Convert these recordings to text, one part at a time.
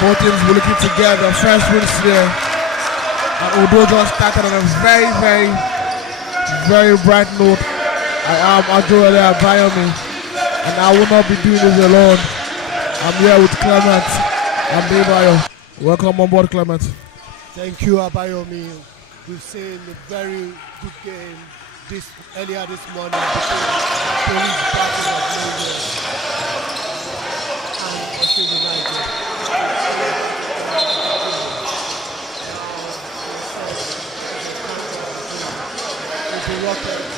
Both teams were looking together. First wins there. And ONDO just started on a very bright note. I am Adorale Abayomi, and I will not be doing this alone. I'm here with Clement and Bebayo. Welcome on board, Clement. Thank you, Abayomi. We've seen a very good game earlier this morning between Police Battle of Lagos and OSUN United. the Rockets.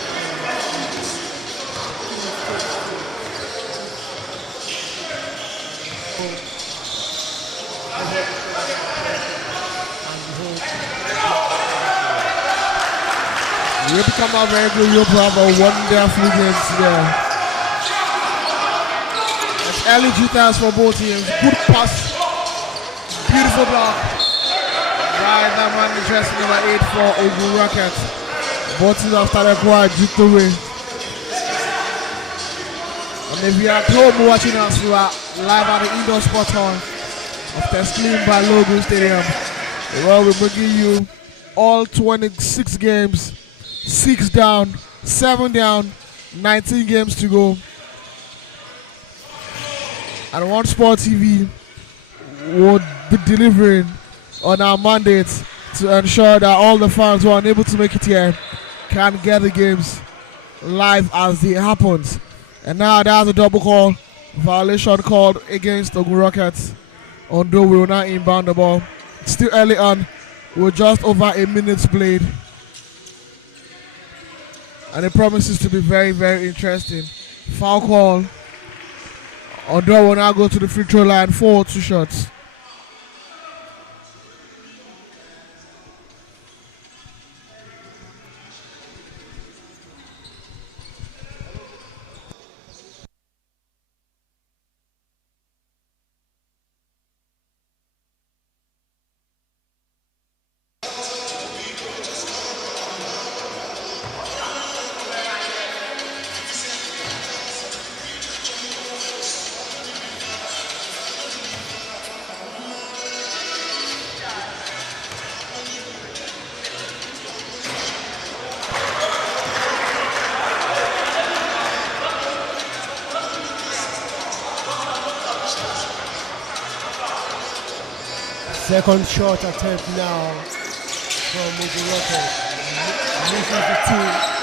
We become a very good Europe have a wonderful games there. It's early jitters for both teams. Good pass. Beautiful block. Right, that man is dressed number 8 for OGUN Rockets. Both teams have started quite jittery. And if you are at home watching us, you are live at the indoor sport hall of Teslim by OGUN Stadium, where we're bringing you all 26 games. 6 down, 7 down, 19 games to go. And One Sport TV would be delivering on our mandate to ensure that all the fans who are unable to make it here can get the games live as they happen. And now there's a double call, violation called against the OGUN Rockets. ONDO will not inbound the ball. It's still early on, we're just over a minute's played. And it promises to be very, very interesting. Foul call. ONDO will now go to the free throw line for 2 shots. Second shot attempt now from OGUN Rockets. Misses the 2.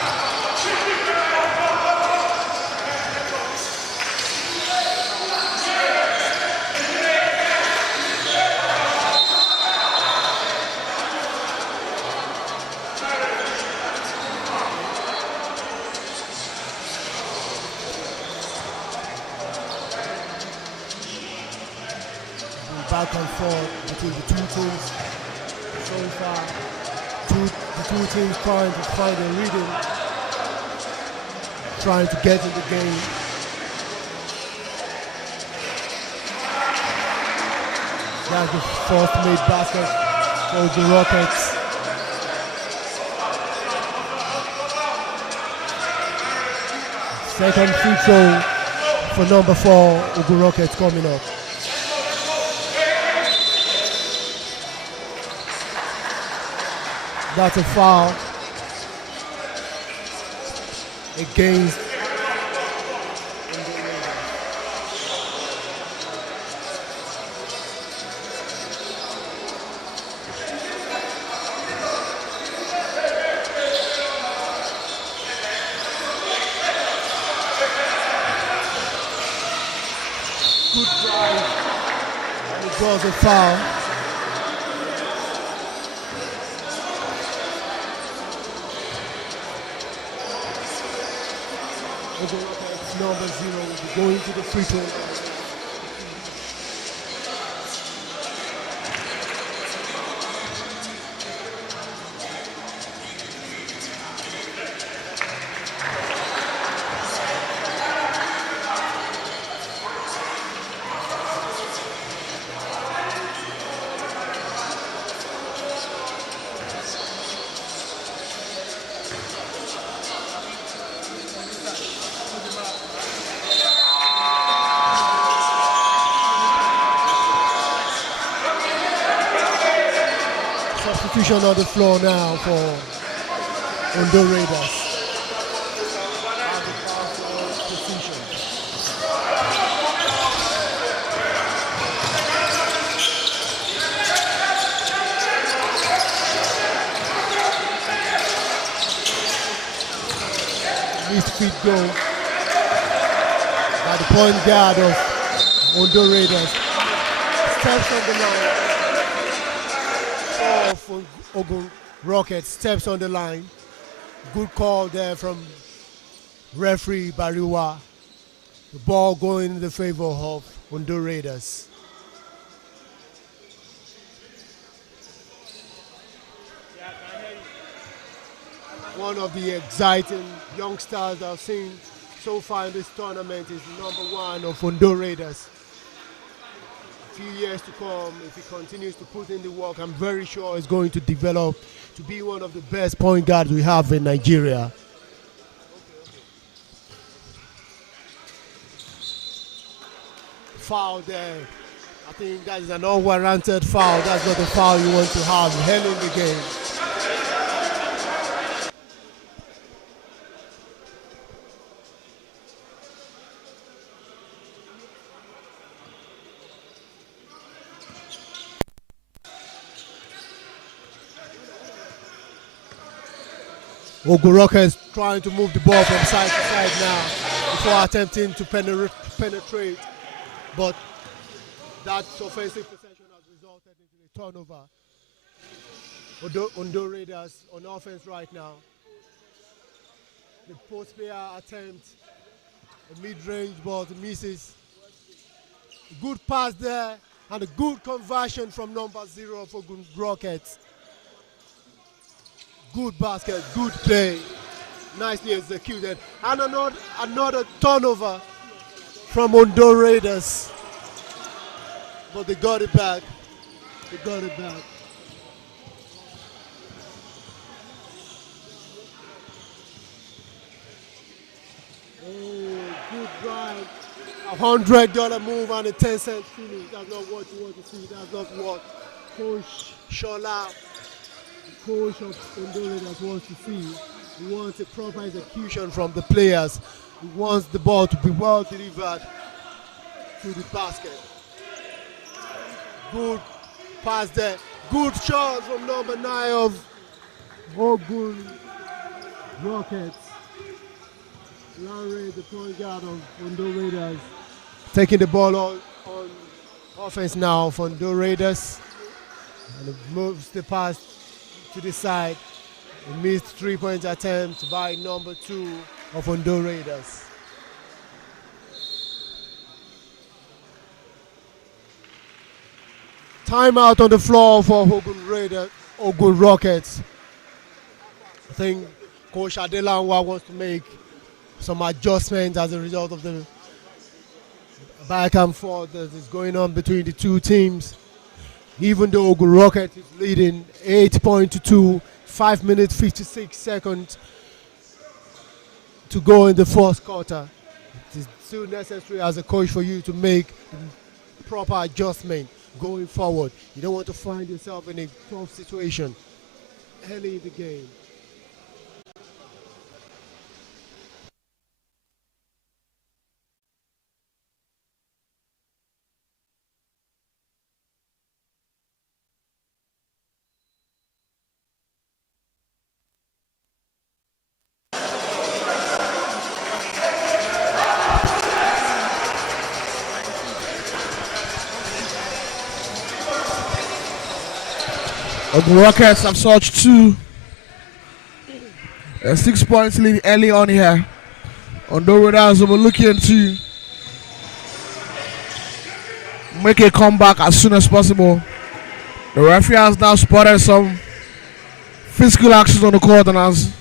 Back and forth between the 2 teams so far. The two teams trying to find a rhythm, trying to get in the game. That's the first made basket for the Rockets. Second free throw for number 4, OGUN Rockets coming up. That's a foul against good drive, and it draws a foul. Number 0 will be going to the free throw. Substitution on the floor now for ONDO Raiders. Missed feed goal by the point guard of ONDO Raiders. Steps on the line. For OGUN Rockets, steps on the line. Good call there from referee Bariwa. The ball going in the favor of ONDO Raiders. One of the exciting youngsters I've seen so far in this tournament is number 1 of ONDO Raiders. A few years to come, if he continues to put in the work, I'm very sure he's going to develop to be one of the best point guards we have in Nigeria. Foul there. I think that is an unwarranted foul. That's not the foul you want to have early in the game. OGUN Rockets trying to move the ball from side to side now before attempting to penetrate. But that offensive possession has resulted into a turnover. ONDO Raiders on offense right now. The post player attempt a mid-range ball to misses. A good pass there and a good conversion from number 0 for OGUN Rockets. Good basket, good play, nicely executed. And another turnover from ONDO Raiders. But they got it back. They got it back. Oh, good drive. $100 move and a 10-cent finish. That's not what you want to see. That's not what Coach Shola, the coach of ONDO Raiders, wants to see. He wants a proper execution from the players. He wants the ball to be well delivered to the basket. Good pass there. Good shot from number 9 of OGUN Rockets. Larry, the point guard of ONDO Raiders, taking the ball on offense now for ONDO Raiders. And it moves the pass to the side. A missed 3-point attempt by number 2 of ONDO Raiders. Timeout on the floor for OGUN Rockets. I think Coach Adelanwa wants to make some adjustments as a result of the back and forth that is going on between the two teams. Even though OGUN Rockets is leading 8-2, 5 minutes 56 seconds to go in the fourth quarter. It is still necessary as a coach for you to make the proper adjustment going forward. You don't want to find yourself in a tough situation early in the game. OGUN Rockets have surged 6 points lead early on here. ONDO Raiders will be looking to make a comeback as soon as possible. The referee has now spotted some physical actions on the court and has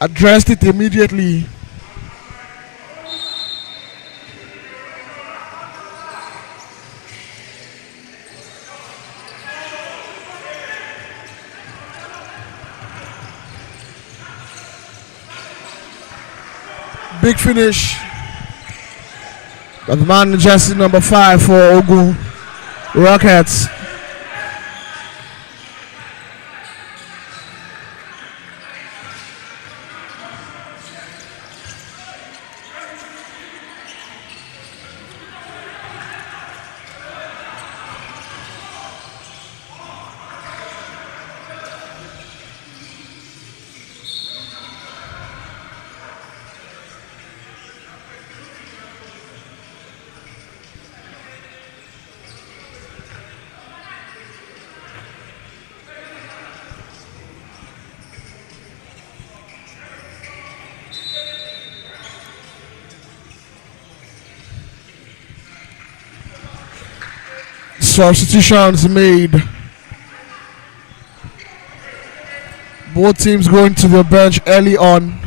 addressed it immediately. Big finish by the man in jersey number 5 for OGUN Rockets. Substitutions made. Both teams going to the bench early on.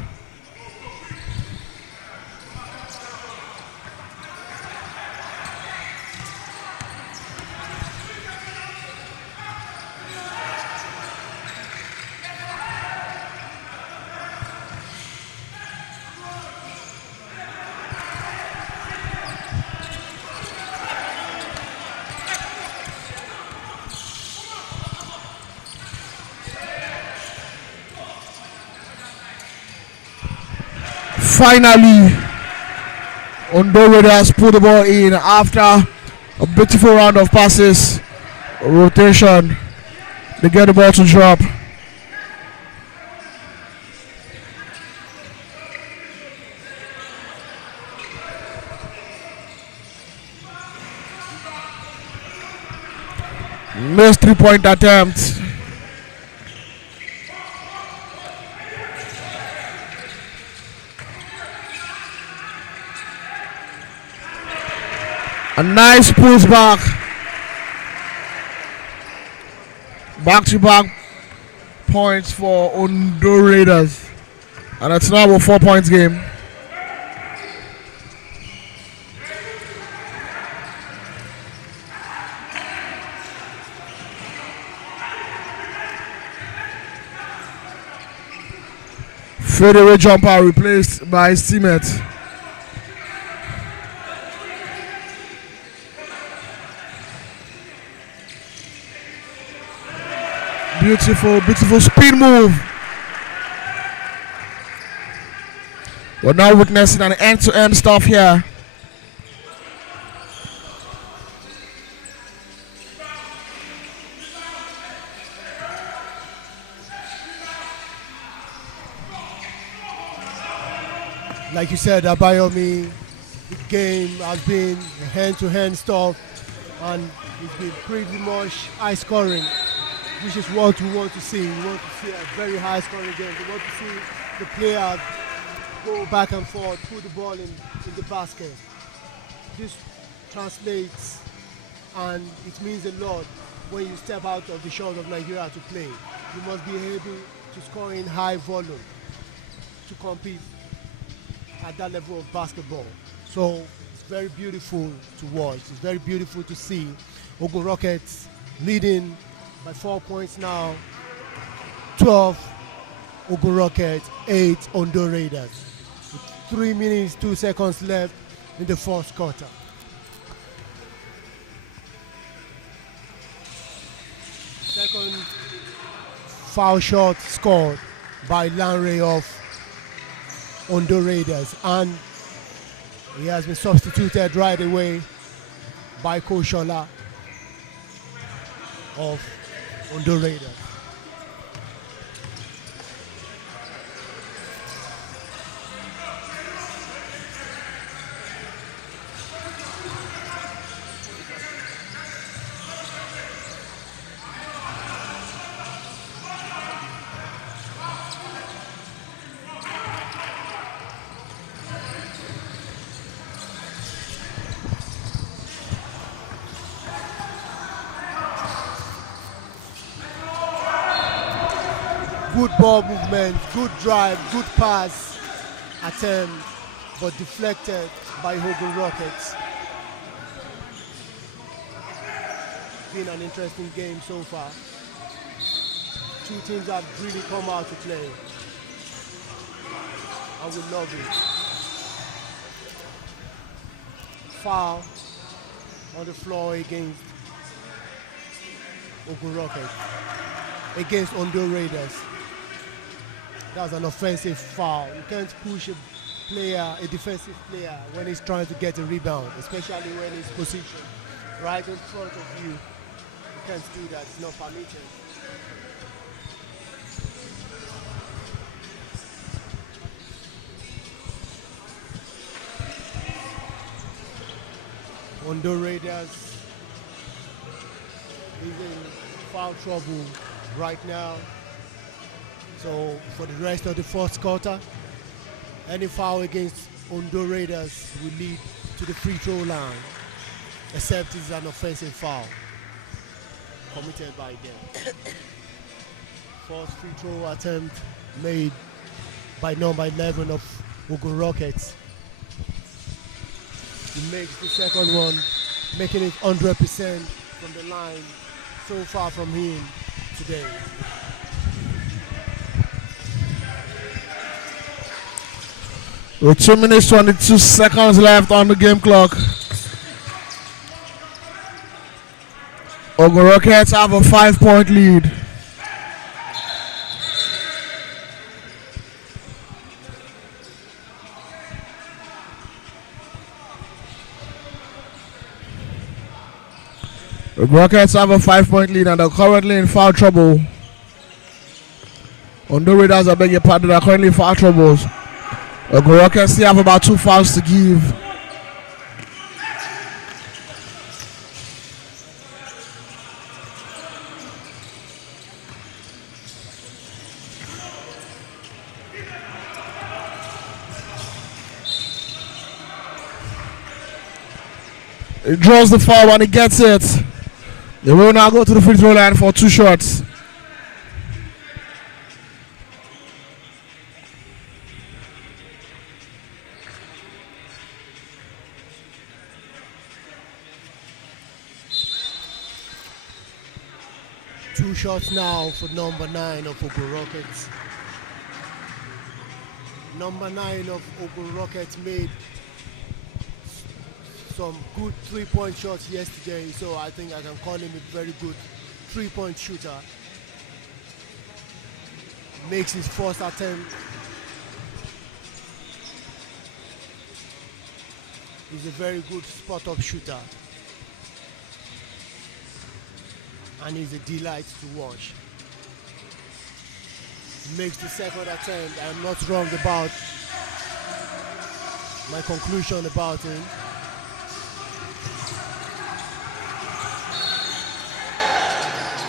Finally, ONDO Raiders put the ball in after a beautiful round of passes, rotation. They get the ball to drop. Missed 3-point attempt. A nice push back. Back-to-back points for ONDO Raiders. And it's now a 4-point game. Fadeaway jumper replaced by his teammate. Beautiful spin move. We're now witnessing an end-to-end stuff here. Like you said, Abayomi, the game has been hand-to-hand stuff, and it's been pretty much high-scoring, which is what we want to see. We want to see a very high-scoring game. We want to see the players go back and forth, put the ball in the basket. This translates, and it means a lot when you step out of the shores of Nigeria to play. You must be able to score in high volume to compete at that level of basketball. So it's very beautiful to watch. It's very beautiful to see OGUN Rockets leading by 4 points now. 12 OGUN Rockets, 8 ONDO Raiders. With 3 minutes, 2 seconds left in the fourth quarter. Second foul shot scored by Lanre of ONDO Raiders, and he has been substituted right away by Koshola of ONDO Raiders. Good ball movement, good drive, good pass attempt, but deflected by OGUN Rockets. Been an interesting game so far. Two teams have really come out to play. I would love it. Foul on the floor against OGUN Rockets, against ONDO Raiders. That's an offensive foul. You can't push a player, a defensive player, when he's trying to get a rebound, especially when he's positioned right in front of you. You can't do that. It's not permitted. ONDO Raiders is in foul trouble right now. So for the rest of the fourth quarter, any foul against ONDO Raiders will lead to the free throw line, except it's an offensive foul. committed by them. First free throw attempt made by number 11 of OGUN Rockets. He makes the second one, making it 100% from the line. So far from him today. With 2 minutes 22 seconds left on the game clock. OGUN Rockets have a 5-point lead. The Rockets have a 5-point lead and are currently in foul trouble. ONDO Raiders, I beg your pardon, are currently in foul troubles. The Rockets still have about 2 fouls to give. He draws the foul and he gets it. They will now go to the free throw line for 2 shots. Two shots now for number 9 of OGUN Rockets. Number 9 of OGUN Rockets made some good 3-point shots yesterday, so I think I can call him a very good 3-point shooter. Makes his first attempt. He's a very good spot-up shooter. And he's a delight to watch. Makes the second attempt. I'm not wrong about my conclusion about him.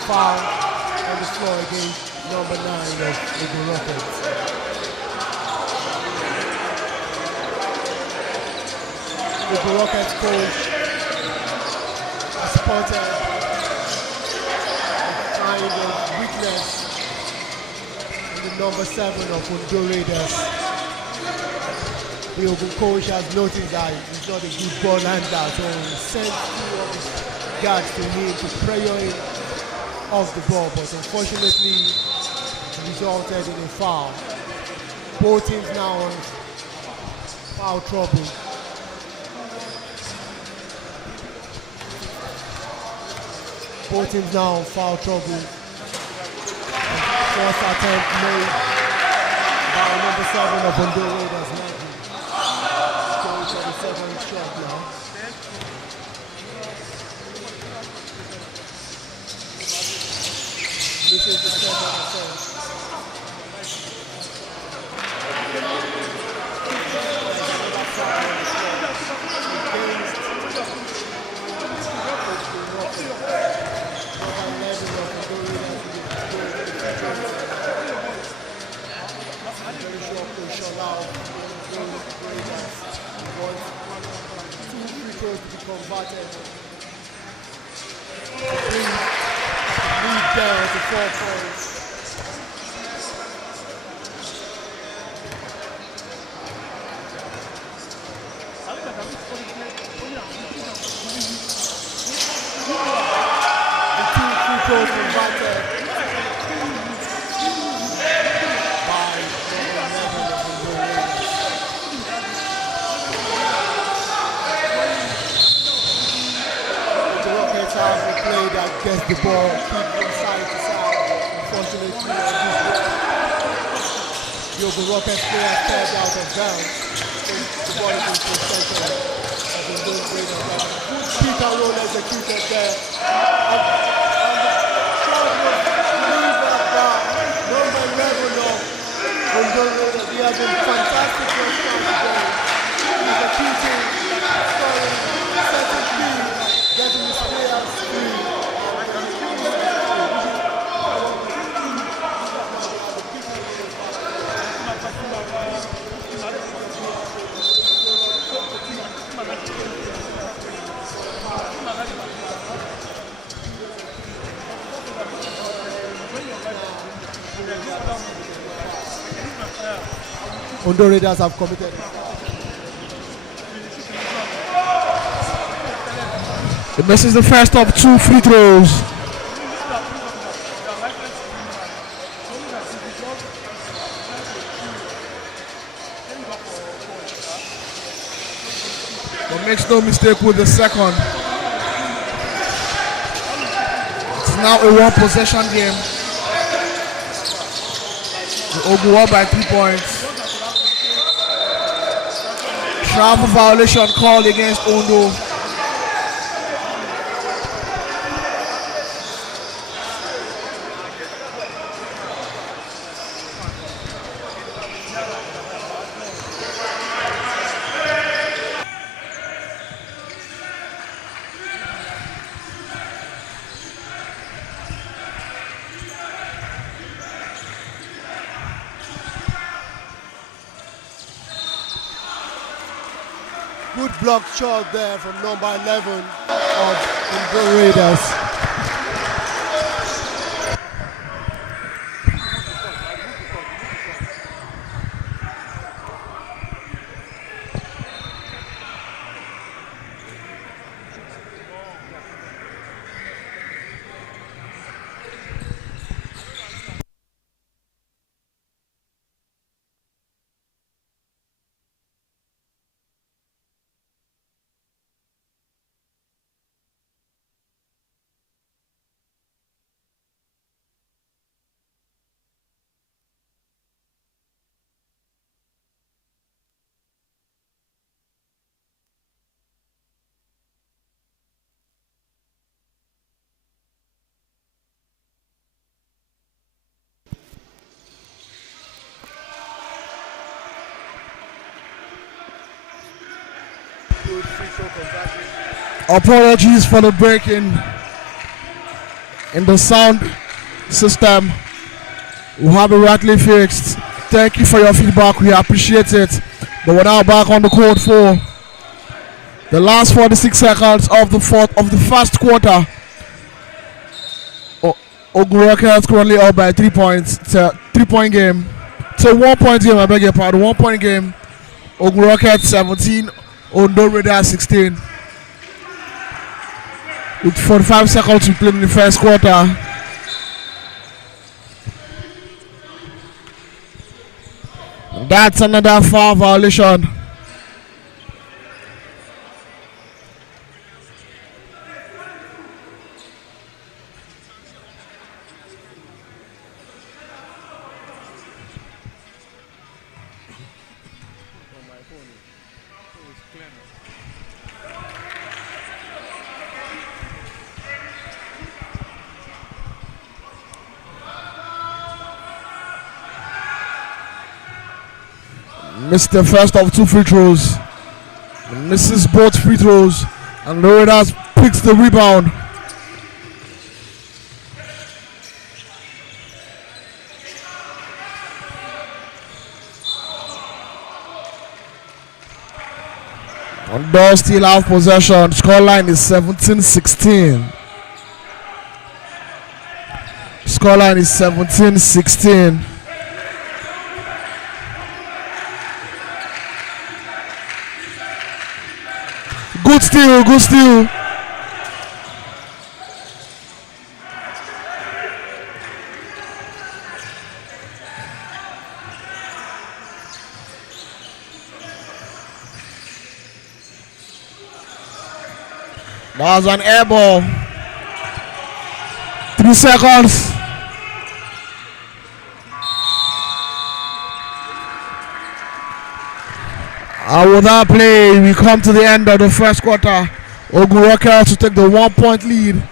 Foul on the floor against number 9 of OGUN Rockets. OGUN Rockets coach has spotted a kind of weakness in the number 7 of ONDO Raiders. The OGUN coach has noticed that he's not a good ball handler, so he sent 2 of his guards to him to pressure him off the ball, but unfortunately it resulted in a foul. Both teams now on foul trouble. Both teams now on foul trouble. First attempt made by number 7 of ONDO Raiders, Maggie. Going for the second shot now. This is the second attempt. Converted. Lead down to 4 points. The 2 free throws converted by number 11 of the Raiders. Have a play that gets the ball, keep from side to side. Unfortunately, the OGUN Rockets player stepped out of bounds. The ball is in possession of the ONDO Raiders. Good pick and roll executed there. And the shot was delivered by number 11 of ONDO Raiders. He has been fantastic response today. He's executing, scoring, setting speed, getting his players free. ONDO Raiders have committed. He misses the first of 2 free throws. But makes no mistake with the second. It's now a 1 possession game. The OGUN up by 3 points. Travel violation called against ONDO. Good block shot there from number 11 of ONDO Raiders. Good free throw conversion. Apologies for the break in the sound system. We have it rightly fixed. Thank you for your feedback. We appreciate it. But we're now back on the court for the last 46 seconds of the first quarter. OGUN Rockets currently up by 3 points. It's a 3-point game. It's a 1-point game, I beg your pardon. 1-point game. OGUN Rockets 17, ONDO Raiders 16. With 45 seconds to play in the first quarter. That's another foul violation. Missed the first of 2 free throws. Misses both free throws. And the Raiders picks the rebound. ONDO still have possession. Scoreline is 17-16. Scoreline is 17-16. Good steal, good steal. That was an air ball. 3 seconds. And with that play, we come to the end of the first quarter. OGUN Rockets to take the 1-point lead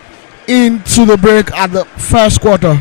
into the break at the first quarter.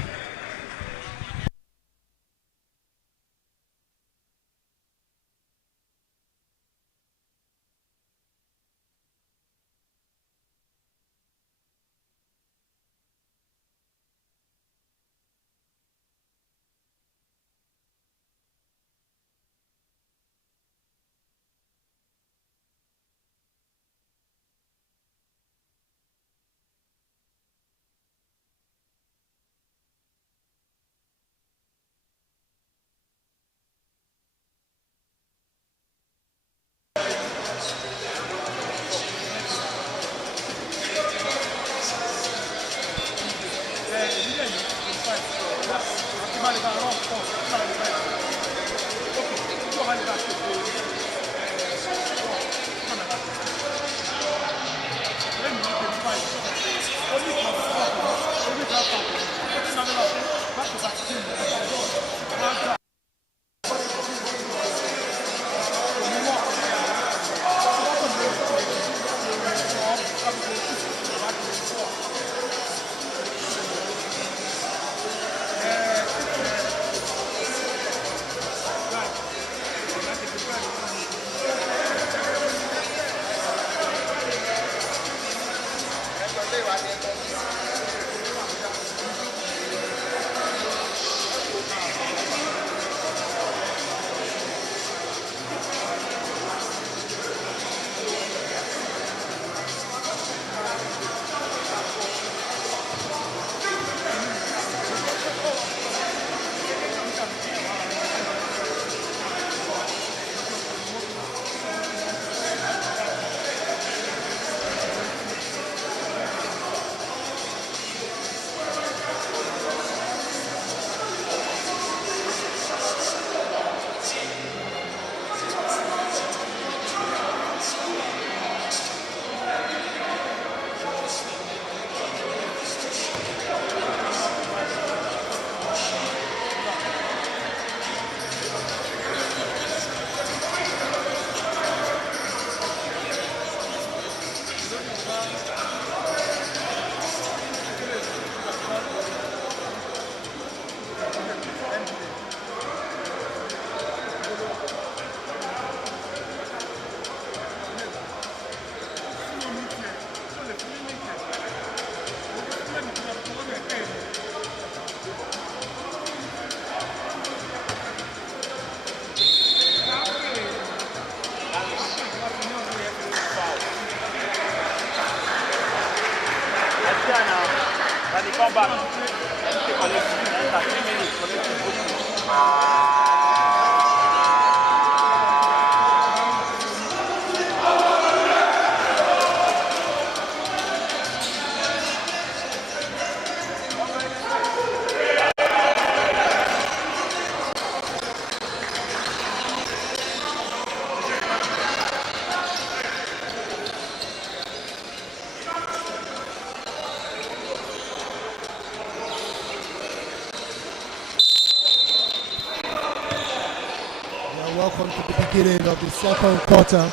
Welcome to the beginning of the second quarter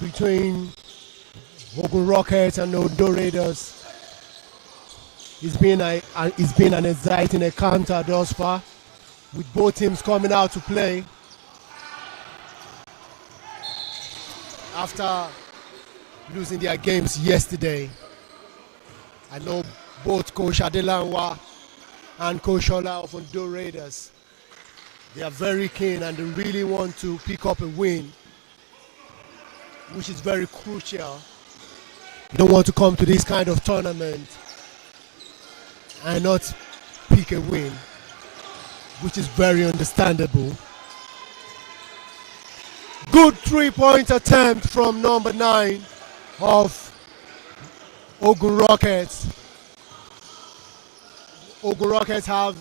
between OGUN Rockets and ONDO Raiders. It's been an exciting encounter thus far, with both teams coming out to play after losing their games yesterday. I know both Coach Adelanwa and Coach Ola of ONDO Raiders, they are very keen and they really want to pick up a win, which is very crucial. You don't want to come to this kind of tournament and not pick a win, which is very understandable. Good 3-point attempt from number 9 of OGUN Rockets. OGUN Rockets have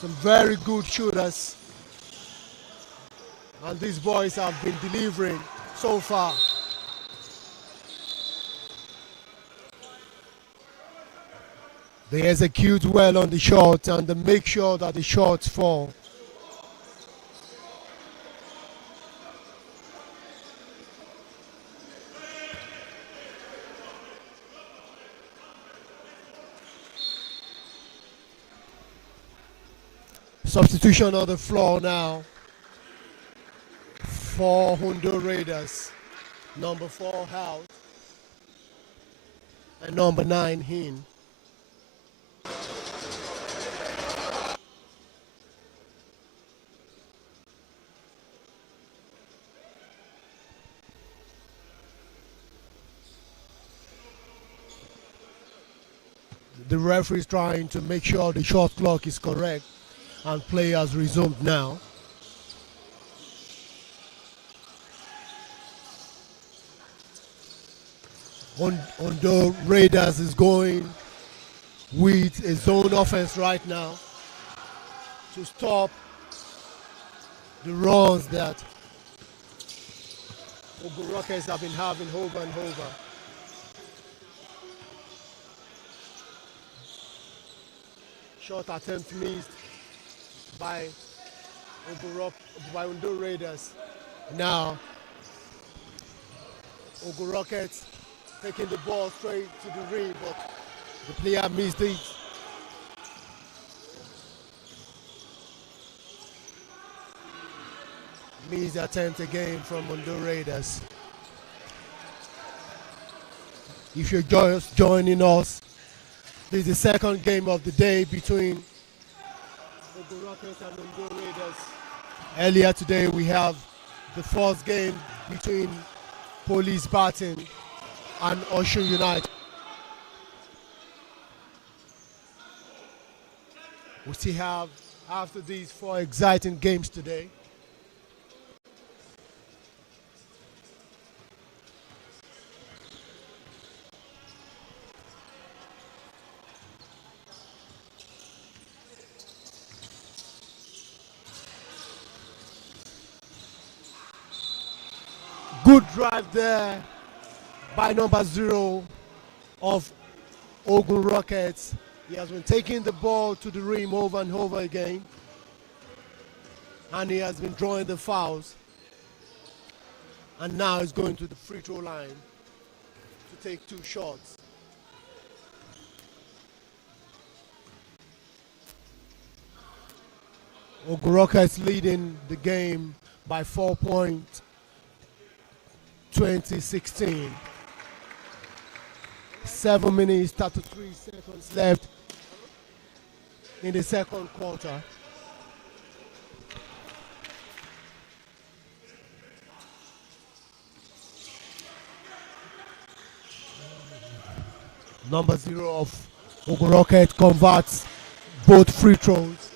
some very good shooters, and these boys have been delivering so far. They execute well on the shot and they make sure that the shots fall. Substitution on the floor now for ONDO Raiders. Number 4 out and number 9 in. The referee is trying to make sure the shot clock is correct and play has resumed now. ONDO Raiders is going with a zone offense right now to stop the runs that OGUN Rockets have been having over and over. Shot attempt missed by ONDO Raiders. Now OGUN Rockets taking the ball straight to the rim, but the player missed it. Missed attempt again from ONDO Raiders. If you're just joining us, this is the second game of the day between OGUN Rockets and ONDO Raiders. Earlier today we have the first game between Police Baton and OSUN United. We still have, after these 4 exciting games today, good drive there by number 0 of OGUN Rockets. He has been taking the ball to the rim over and over again, and he has been drawing the fouls, and now he's going to the free throw line to take 2 shots. OGUN Rockets leading the game by 4 points, 2016. 7 minutes, 33 seconds left in the second quarter. Number 0 of Ogun Rocket converts both free throws.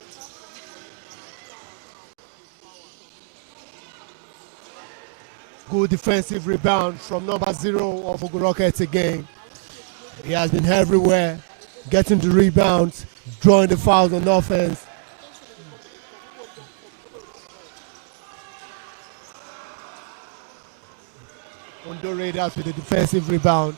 Good defensive rebound from number 0 of Ogun Rockets again. He has been everywhere, getting the rebounds, drawing the fouls on offense. ONDO Raiders with the defensive rebound.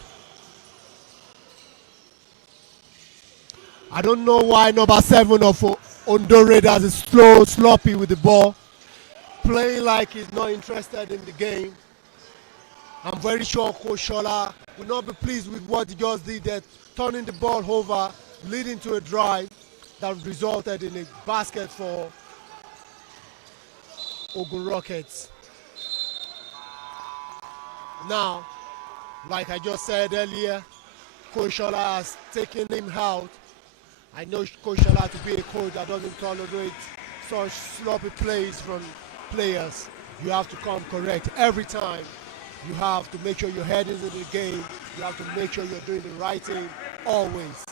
I don't know why number 7 of ONDO Raiders is slow, sloppy with the ball, playing like he's not interested in the game. I'm very sure Coach Shola will not be pleased with what he just did, that turning the ball over, leading to a drive that resulted in a basket for Ogun Rockets. Now, like I just said earlier, Coach Shola has taken him out. I know Coach Shola to be a coach that doesn't tolerate such sloppy plays from players. You have to come correct every time. You have to make sure your head is in the game. You have to make sure you're doing the right thing always.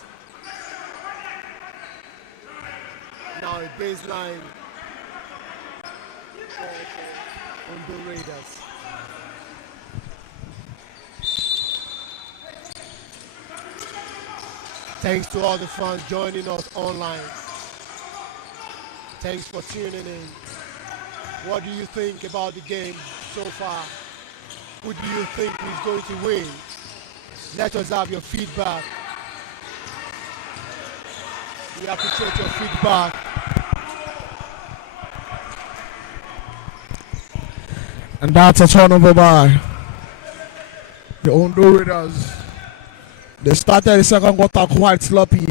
Now a baseline for ONDO Raiders. Thanks to all the fans joining us online. Thanks for tuning in. What do you think about the game so far? Who do you think is going to win? Let us have your feedback. We appreciate your feedback. And that's a turnover by the ONDO Raiders. They started the second quarter quite sloppy,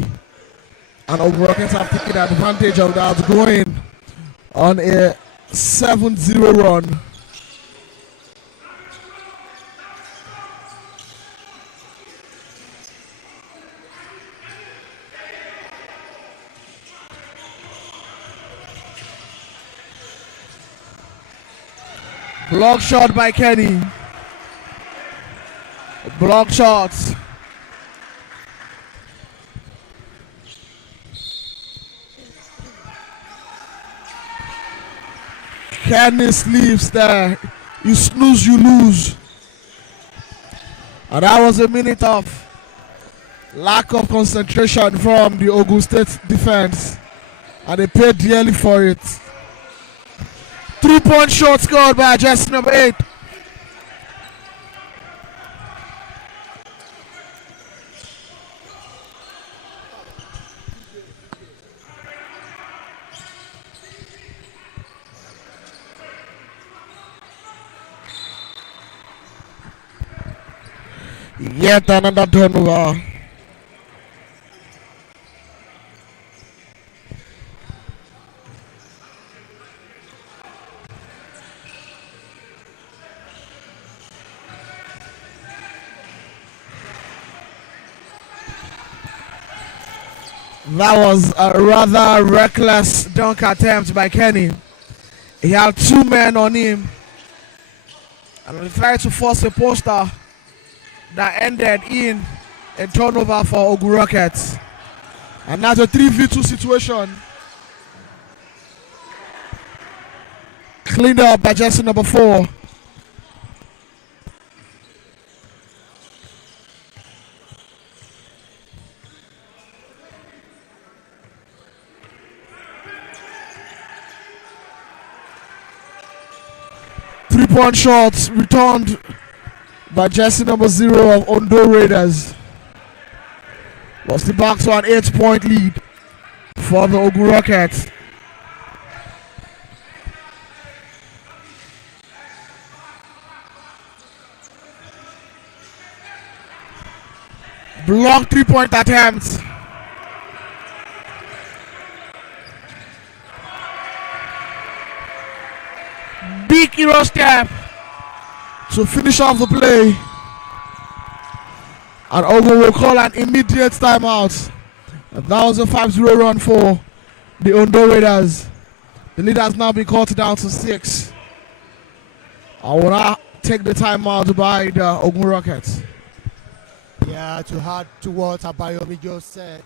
and Ogun Rockets have taken advantage of that, going on a 7-0 run. Block shot by Kenny. Block shots. Kenny sleeps there. You snooze, you lose. And that was a minute of lack of concentration from the Ogun State defense. And they paid dearly for it. 3-point shot scored by jersey number 8. Yet another turnover. That was a rather reckless dunk attempt by Kenny. He had 2 men on him, and he tried to force a poster that ended in a turnover for Ogun Rockets. And that's a 3v2 situation. Cleaned up by jersey number 4. Three-point shots returned by jersey number 0 of ONDO Raiders. Was the back to an 8-point lead for the Ogun Rockets. Blocked 3-point attempts. Big hero step to finish off the play. And Ogun will call an immediate timeout. And that was a 5-0 run for the ONDO Raiders. The lead has now been cut down to 6. I will now take the timeout by the Ogun Rockets. Yeah, to add to what Abayomi just said,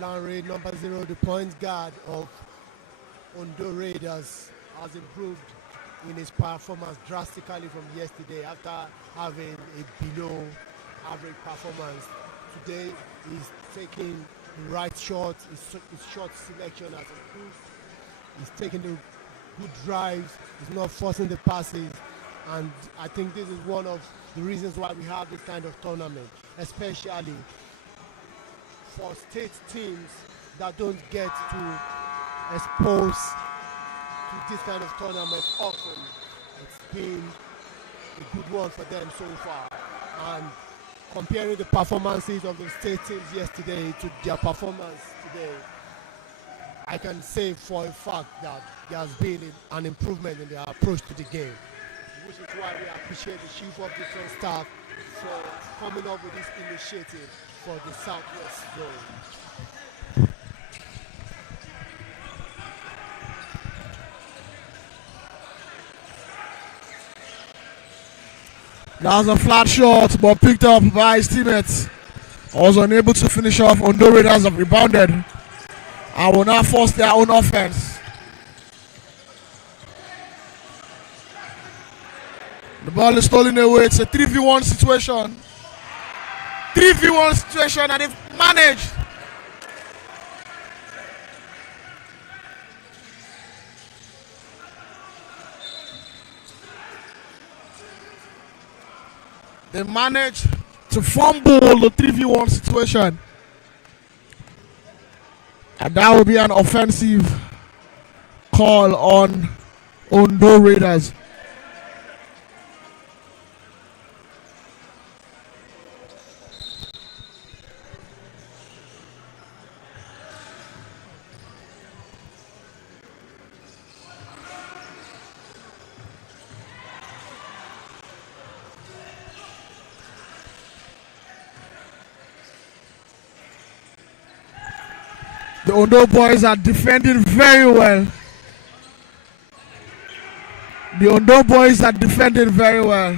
Lanre, number 0, the point guard of ONDO Raiders, has improved in his performance drastically from yesterday after having a below average performance. Today he's taking the right shots, his shot selection has improved, he's taking the good drives, he's not forcing the passes, and I think this is one of the reasons why we have this kind of tournament, especially for state teams that don't get to expose to this kind of tournament often. It's been a good one for them so far. And comparing the performances of the state teams yesterday to their performance today, I can say for a fact that there has been an improvement in their approach to the game, which is why we appreciate the Chief of Defense Staff for coming up with this initiative for the Southwest Zone. That was a flat shot, but picked up by his teammates. Was unable to finish off. ONDO Raiders have rebounded and will now force their own offense. The ball is stolen away. It's a 3v1 situation. 3v1 situation, and they've managed. They managed to fumble the 3v1 situation. And that will be an offensive call on ONDO Raiders. The ONDO boys are defending very well. The ONDO boys are defending very well.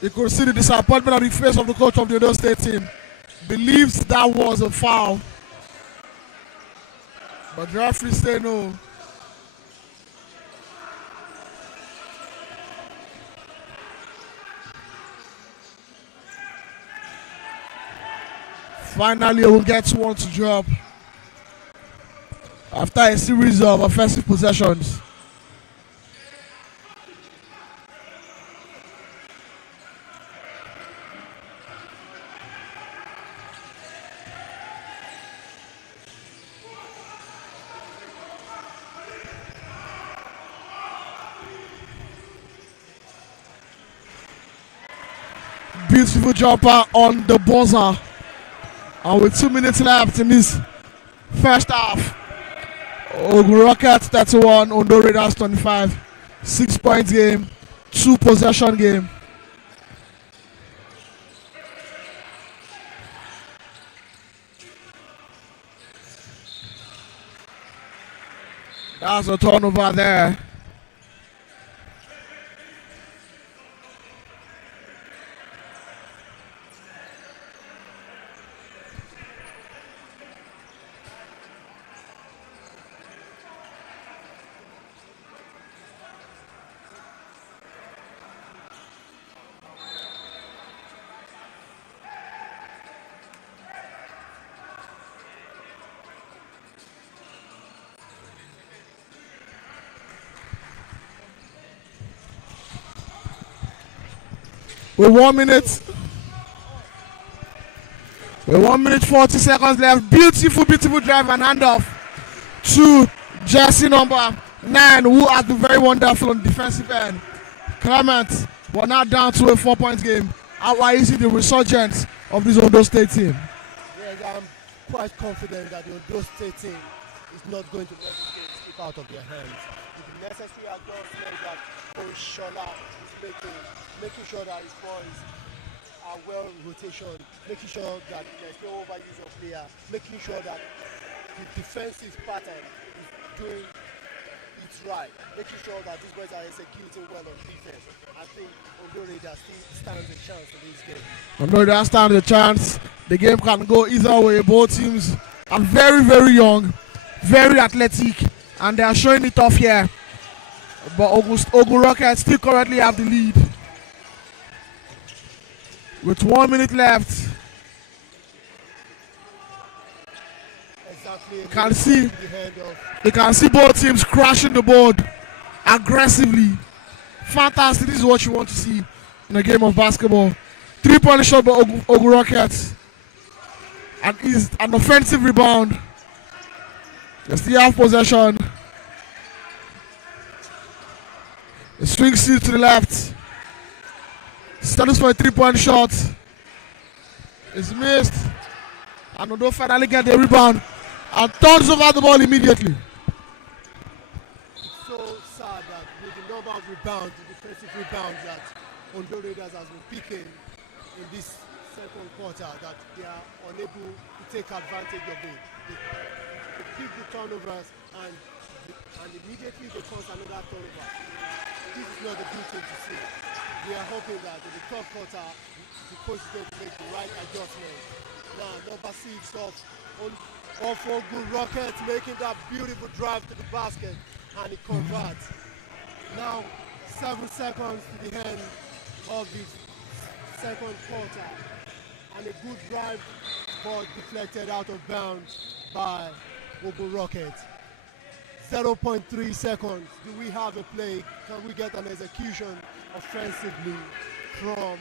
You could see the disappointment on the face of the coach of the ONDO State team. Believes that was a foul. But the referee said no. Finally, we'll get one to drop after a series of offensive possessions. Beautiful jumper on the buzzer. And with 2 minutes left in this first half, OGUN Rockets 31, ONDO Raiders 25. 6 points game, 2 possession game. That's a turnover there. With 1 minute, 40 seconds left. Beautiful, beautiful drive and handoff to jersey number 9, who has been very wonderful on the defensive end. Clement, we're now down to a 4-point game. How is it the resurgence of this ONDO State team? Yes, I'm quite confident that the ONDO State team is not going to let the game slip out of their hands. With the necessary adjustment that Coach Shola is making sure that his boys are well rotation, making sure that there's no overuse of player, making sure that the defensive pattern it right, making sure that these boys are executing well on defense. I think Ondo Raiders still stands a chance in this game. Although that stands a chance, the game can go either way. Both teams are very, very young, very athletic, and they are showing it off here. But Ogun Rockets still currently have the lead. With 1 minute left, Exactly. You can see both teams crashing the board aggressively. Fantastic. This is what you want to see in a game of basketball. 3-point shot by Ogun Rockets. And is an offensive rebound. They still have possession. The swing steal to the left. Status for a 3-point shot. It's missed. And Ondo finally get the rebound and turns over the ball immediately. It's so sad that with the number of rebounds, the defensive rebounds that Ondo Raiders has been picking in this second quarter, that they are unable to take advantage of it. They pick the turnovers and immediately they cause another turnover. This is not a good thing to see. We are hoping that in the third quarter, the coach is going to make the right adjustments. Now, number 6 of Ogun Rockets making that beautiful drive to the basket, and it converts. Now, 7 seconds to the end of the second quarter, and a good drive, but deflected out of bounds by Ogun Rockets. 0.3 seconds. Do we have a play? Can we get an execution offensively from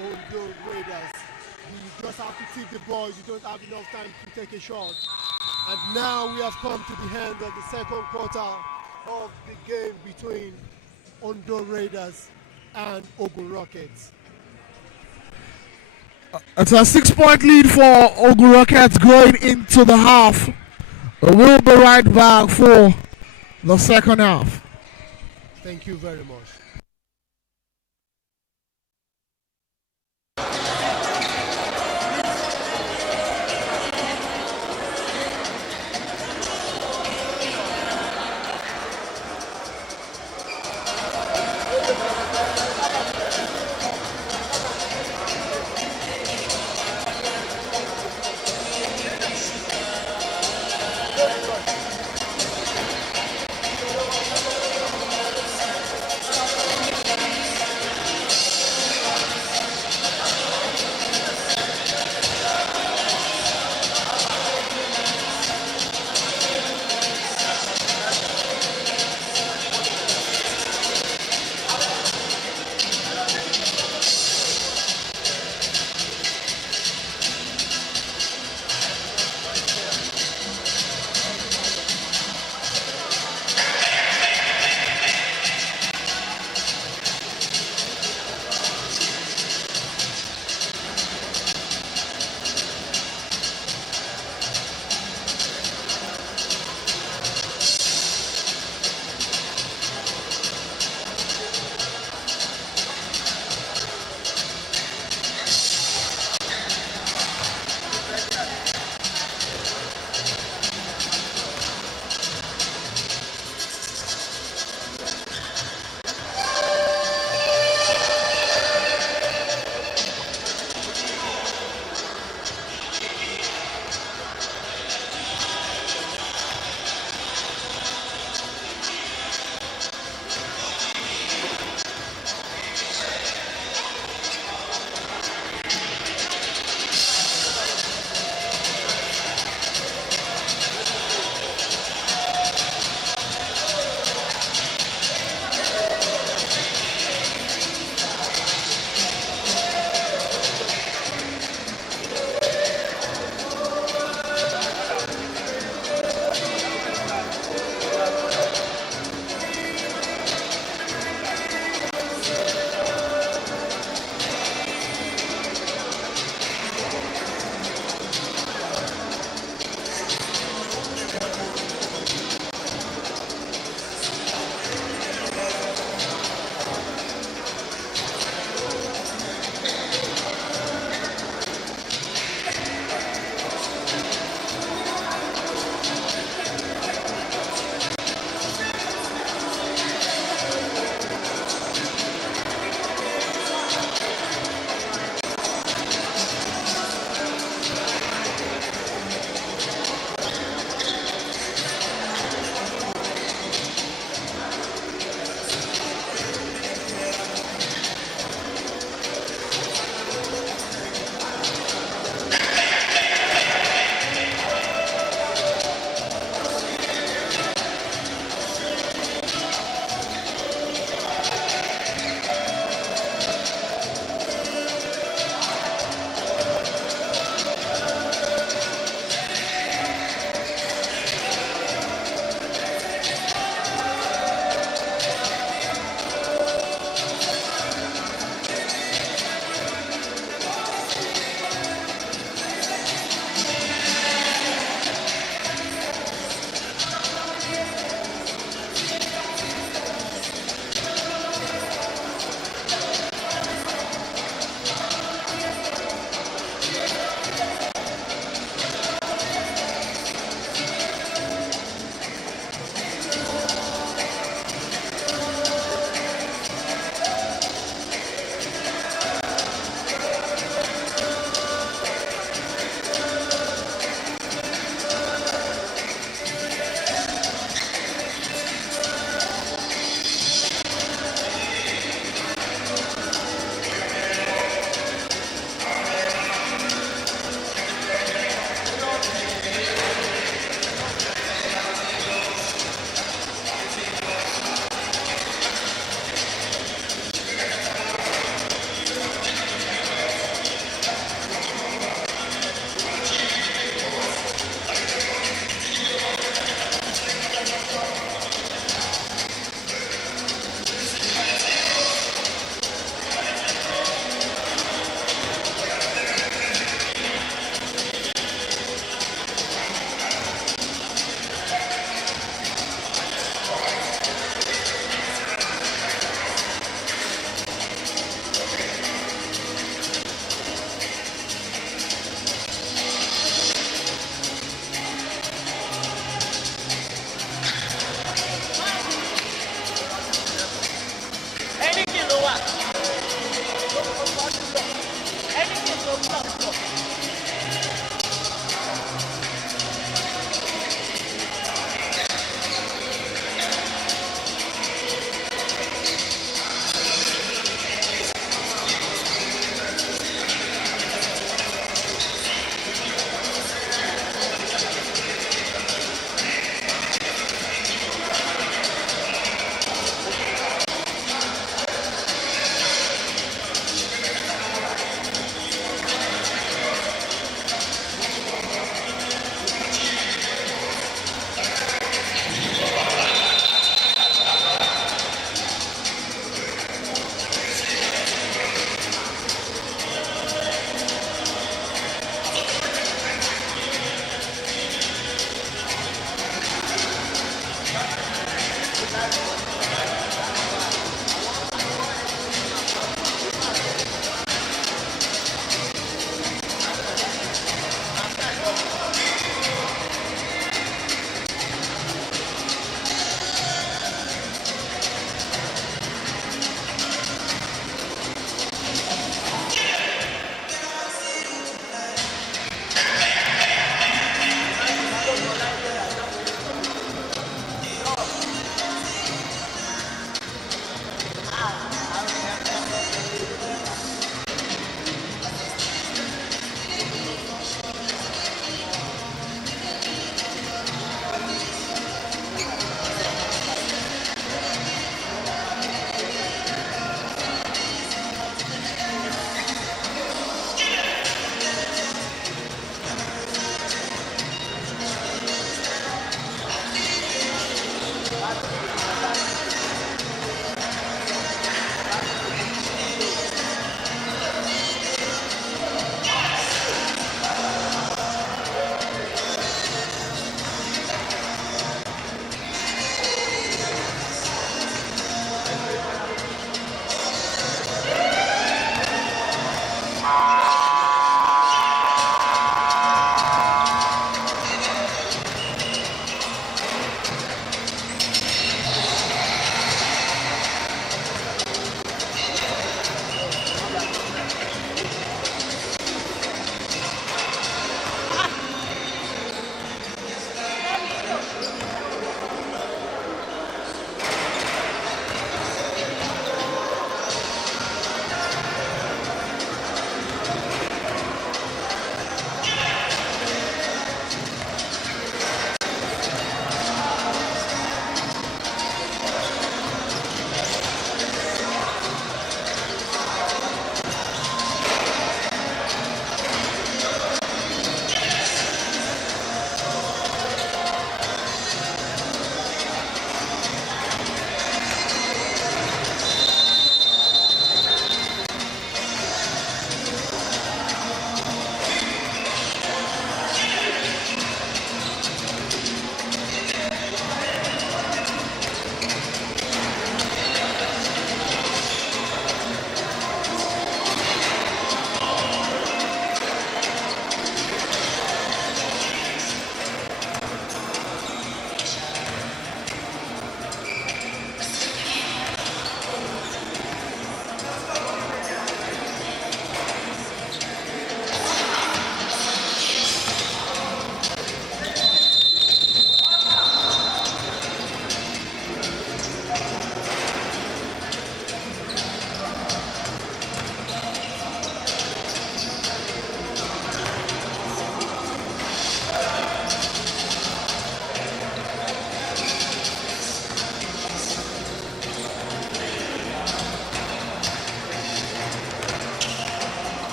Ondo Raiders? You just have to tip the ball. You don't have enough time to take a shot. And now we have come to the end of the second quarter of the game between Ondo Raiders and Ogun Rockets. It's a 6-point lead for Ogun Rockets going into the half. We'll be right back for the second half. Thank you very much.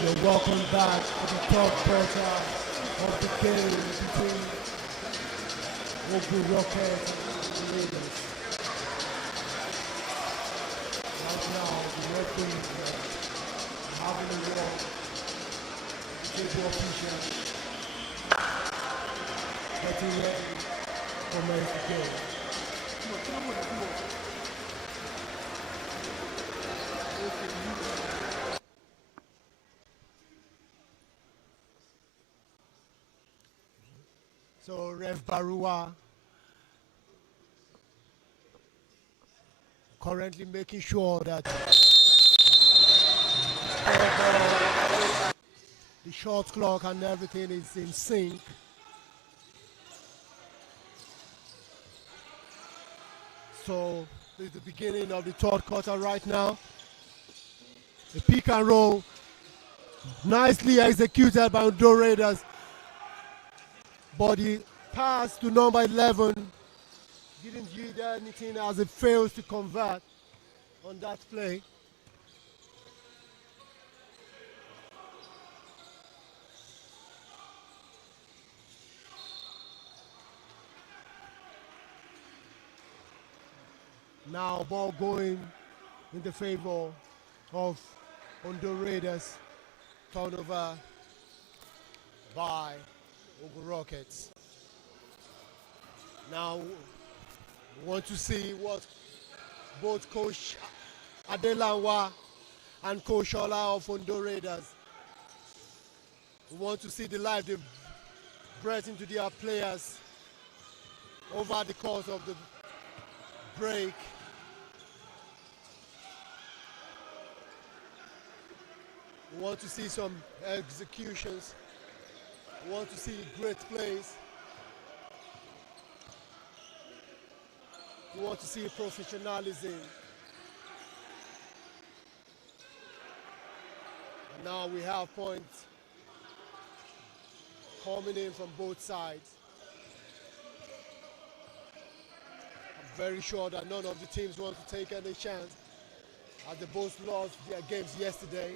You're welcome back to the third quarter of the game between OGUN Rockets and the Raiders. Right now, the referees are having a walk with the officials, getting ready to commence the game. So Rev Barua currently making sure that the shot clock and everything is in sync. So this is the beginning of the third quarter right now. The pick and roll nicely executed by ONDO Raiders. But the pass to number 11 didn't yield anything as it fails to convert on that play. Now ball going in the favor of ONDO Raiders. Turnover by OGUN Rockets. Now we want to see what both Coach Adelanwa and Coach Ola of ONDO Raiders. We want to see the life they've brought into their players over the course of the break. We want to see some executions. We want to see great plays. We want to see professionalism. And now we have points coming in from both sides. I'm very sure that none of the teams want to take any chance, as they both lost their games yesterday.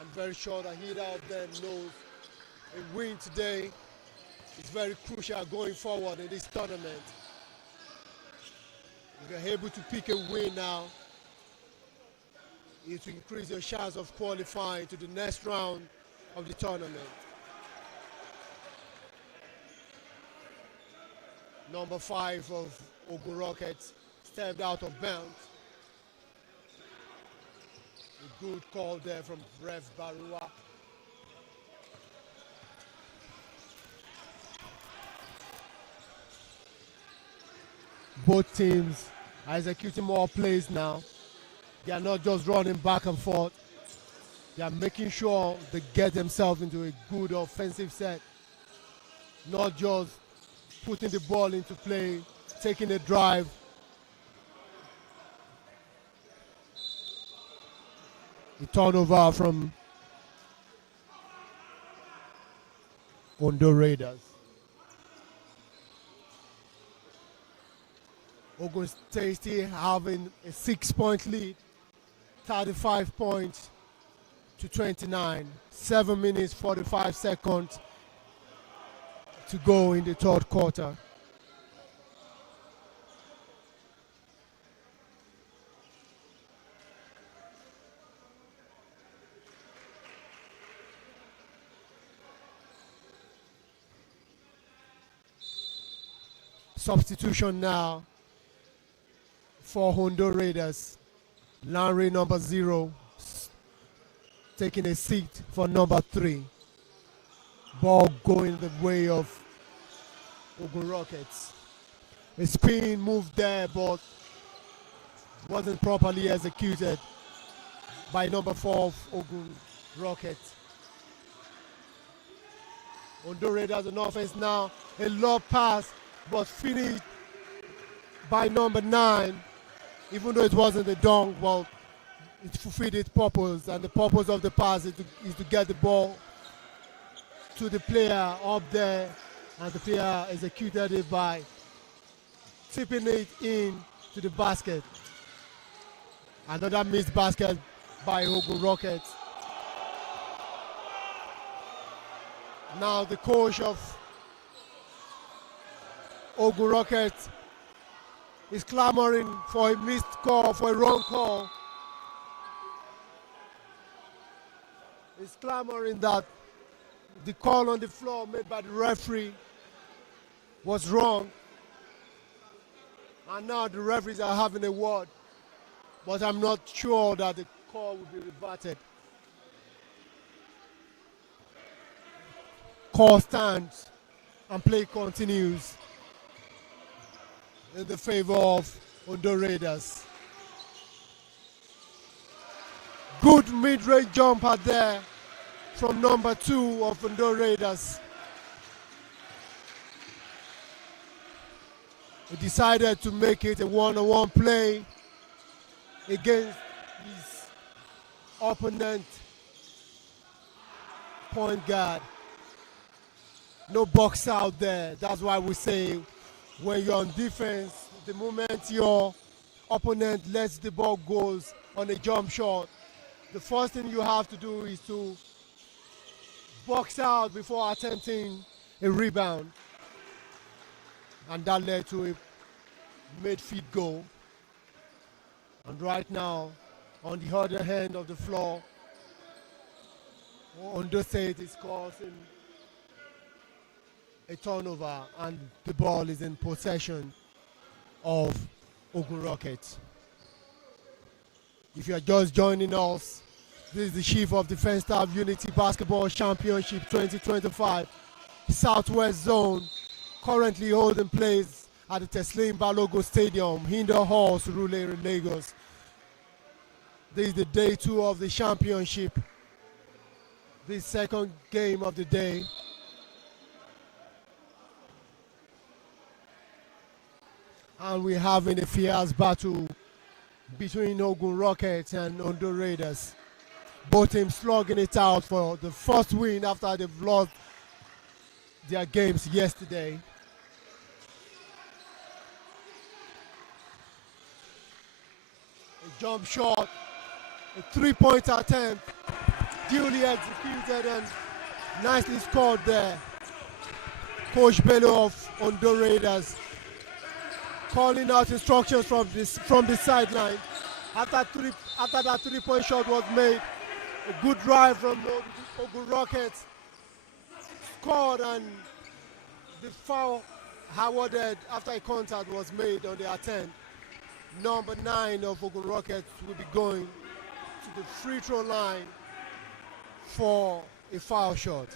I'm very sure that either of them knows a win today is very crucial going forward in this tournament. If you're able to pick a win now, it will increase your chance of qualifying to the next round of the tournament. Number 5 of OGUN Rockets stepped out of bounds. A good call there from Rev Barua. Both teams are executing more plays now. They are not just running back and forth. They are making sure they get themselves into a good offensive set. Not just putting the ball into play, taking a drive. A turnover from ONDO Raiders. OGUN State still having a 6-point lead, 35 points to 29. 7 minutes, 45 seconds to go in the third quarter. Substitution now for ONDO Raiders. Larry, number 0, taking a seat for number 3. Ball going the way of OGUN Rockets. A spin move there, but wasn't properly executed by number 4 of OGUN Rockets. ONDO Raiders on offense now. A low pass, but finished by number 9. Even though it wasn't a dunk, well, it fulfilled its purpose, and the purpose of the pass is to get the ball to the player up there, and the player executed it by tipping it in to the basket. Another missed basket by Ogun Rockets. Now the coach of Ogun Rockets is clamoring for a missed call, for a wrong call. He's clamoring that the call on the floor made by the referee was wrong. And now the referees are having a word. But I'm not sure that the call will be reverted. Call stands and play continues in the favor of ONDO Raiders. Good mid-range jumper there from number 2 of ONDO Raiders. He decided to make it a one-on-one play against his opponent point guard. No box out there. That's why we say when you're on defense, the moment your opponent lets the ball goes on a jump shot, the first thing you have to do is to box out before attempting a rebound. And that led to a mid-feet goal. And right now, on the other end of the floor, ONDO State is causing a turnover, and the ball is in possession of Ogun Rockets. If you are just joining us, this is the Chief of Defense Staff Unity Basketball Championship 2025 Southwest Zone, currently holding place at the Teslim Balogun Stadium, Hinder Hall, Surulere, Lagos. This is the day 2 of the championship. This second game of the day. And we're having a fierce battle between Ogun Rockets and ONDO Raiders. Both teams slugging it out for the first win after they've lost their games yesterday. A jump shot, a three-point attempt, duly executed and nicely scored there. Coach Bello of ONDO Raiders calling out instructions from the sideline. After that three-point shot was made, a good drive from the Ogun Rockets scored, and the foul awarded after a contact was made on the attempt. Number 9 of Ogun Rockets will be going to the free throw line for a foul shot.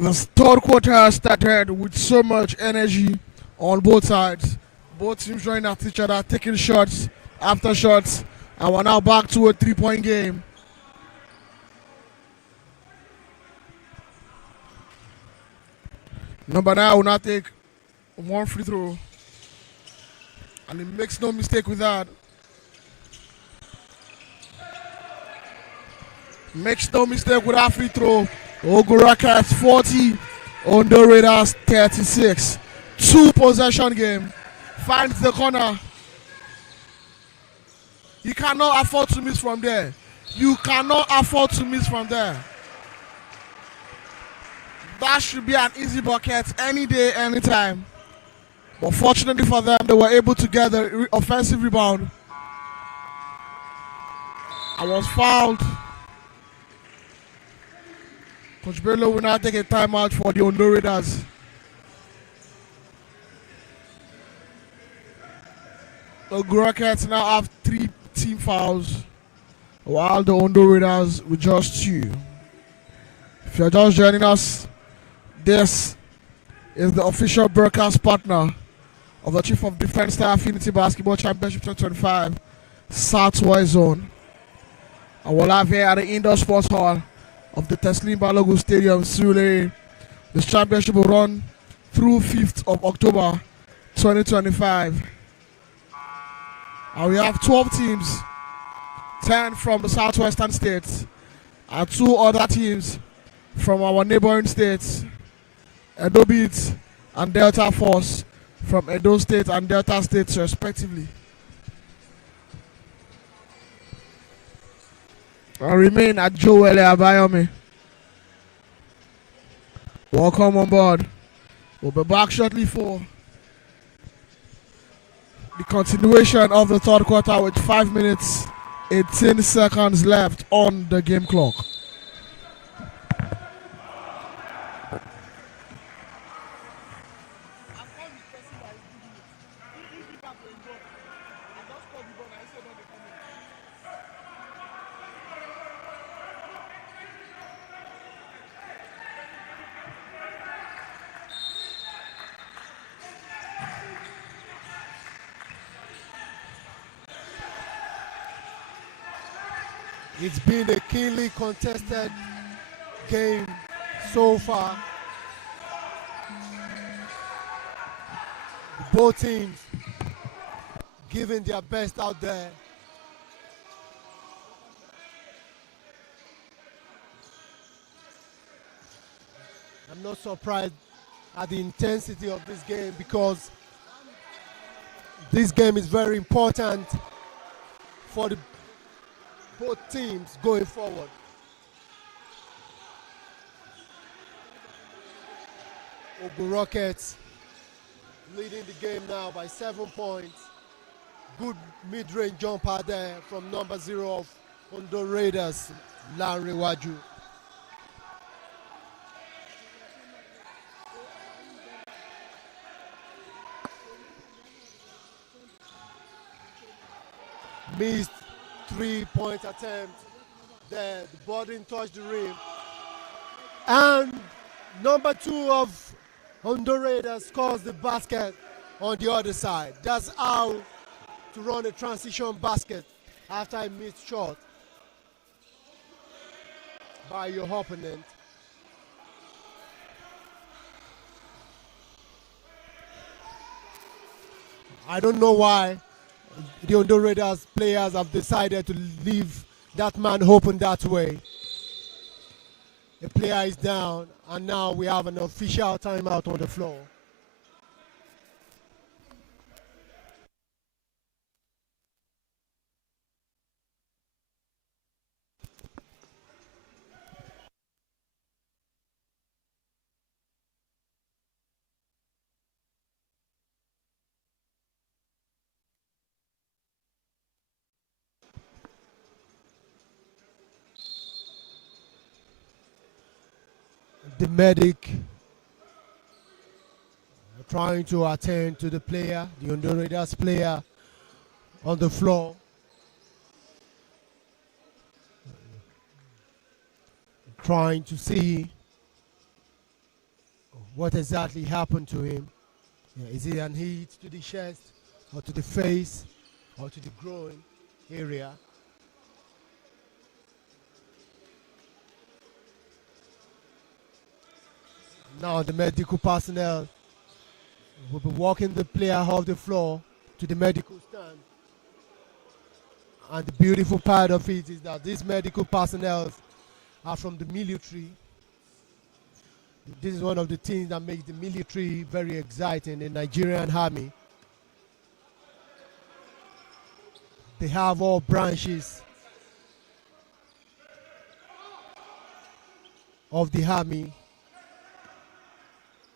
The third quarter started with so much energy on both sides. Both teams running at each other, taking shots after shots, and we're now back to a three-point game. Number 9 will now take one free throw, and he makes no mistake with that. Makes no mistake with that free throw. Ogun Rockets 40, ONDO Raiders 36. 2 possession game. Finds the corner. You cannot afford to miss from there. You cannot afford to miss from there. That should be an easy bucket any day, anytime. But fortunately for them, they were able to get the offensive rebound. I was fouled. Coach Bello will now take a timeout for the ONDO Raiders. The Rockets now have 3 team fouls, while the ONDO Raiders with just 2. If you're just joining us, this is the official broadcast partner of the Chief of Defense Staff Unity Basketball Championship 2025 Southwest Zone. And we're live here at the Indoor Sports Hall of the Teslim Balogun Stadium, Surulere. This championship will run through 5th of October 2025. And we have 12 teams, 10 from the southwestern states, and 2 other teams from our neighboring states, Edo Beats and Delta Force, from Edo State and Delta State respectively. I remain at Joel Abayomi. Welcome on board. We'll be back shortly for the continuation of the third quarter with 5 minutes 18 seconds left on the game clock. It's been a keenly contested game so far. Both teams giving their best out there. I'm not surprised at the intensity of this game because this game is very important for both teams going forward. OGUN Rockets leading the game now by 7 points. Good mid-range jumper there from number 0 of ONDO Raiders, Larry Waju. Missed 3-point attempt there. The ball didn't touch the rim. And number 2 of ONDO Raiders scores the basket on the other side. That's how to run a transition basket after a missed shot by your opponent. I don't know why the ONDO Raiders players have decided to leave that man open that way. The player is down, and now we have an official timeout on the floor. The medic trying to attend to the player, the ONDO Raiders player on the floor. Trying to see what exactly happened to him. Is it an hit to the chest or to the face or to the groin area? Now the medical personnel will be walking the player off the floor to the medical stand. And the beautiful part of it is that these medical personnel are from the military. This is one of the things that makes the military very exciting, the Nigerian Army. They have all branches of the Army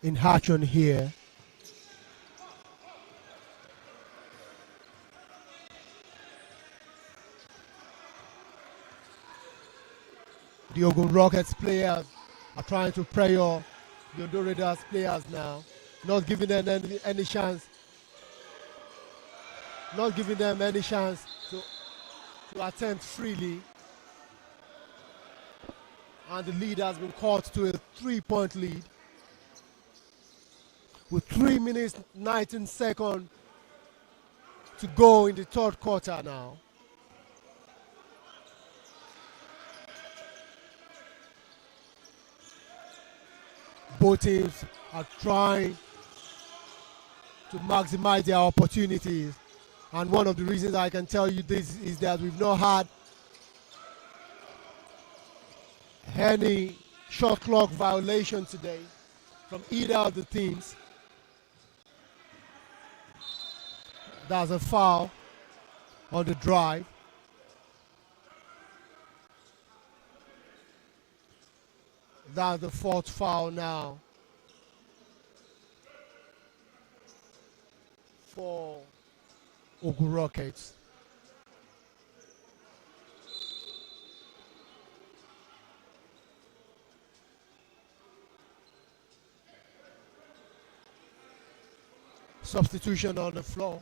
in action here. The OGUN Rockets players are trying to pressure the ONDO Raiders players now, not giving them any chance, to attempt freely. And the lead has been cut to a 3-point lead with 3 minutes 19 seconds to go in the third quarter now. Both teams are trying to maximize their opportunities, and one of the reasons I can tell you this is that we've not had any shot clock violation today from either of the teams. That's a foul on the drive. That's the fourth foul now for Ogun Rockets. Substitution on the floor.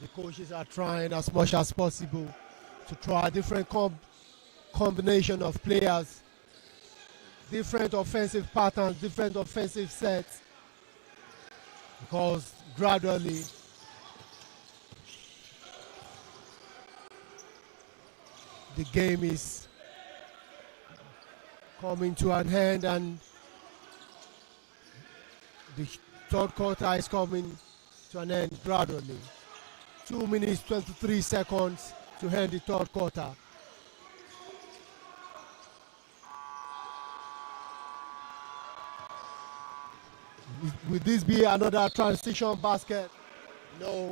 The coaches are trying as much as possible to try different combination of players, different offensive patterns, different offensive sets, because gradually the game is coming to an end and the third quarter is coming to an end gradually. 2 minutes 23 seconds to end the third quarter. Will this be another transition basket? No.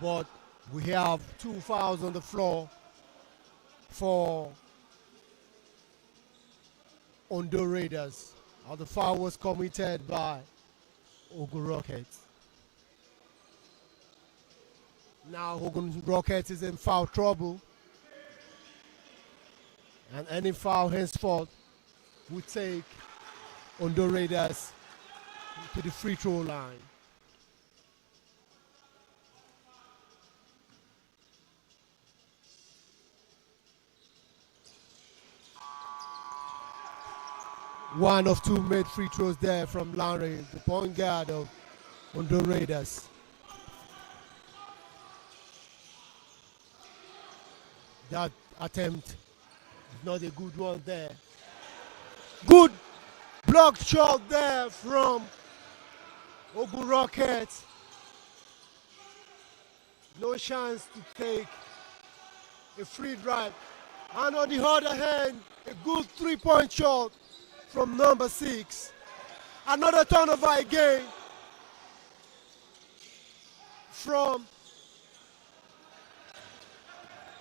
But we have 2 fouls on the floor for ONDO Raiders. The foul was committed by Ogun Rockets. Now Ogun Rockets is in foul trouble. And any foul henceforth would take ONDO Raiders to the free throw line. One of 2 made free throws there from Larry, the point guard of ONDO Raiders. That attempt is not a good one there. Good blocked shot there from Ogun Rockets. No chance to take a free drive. And on the other hand, a good 3-point shot from number 6. Another turnover again from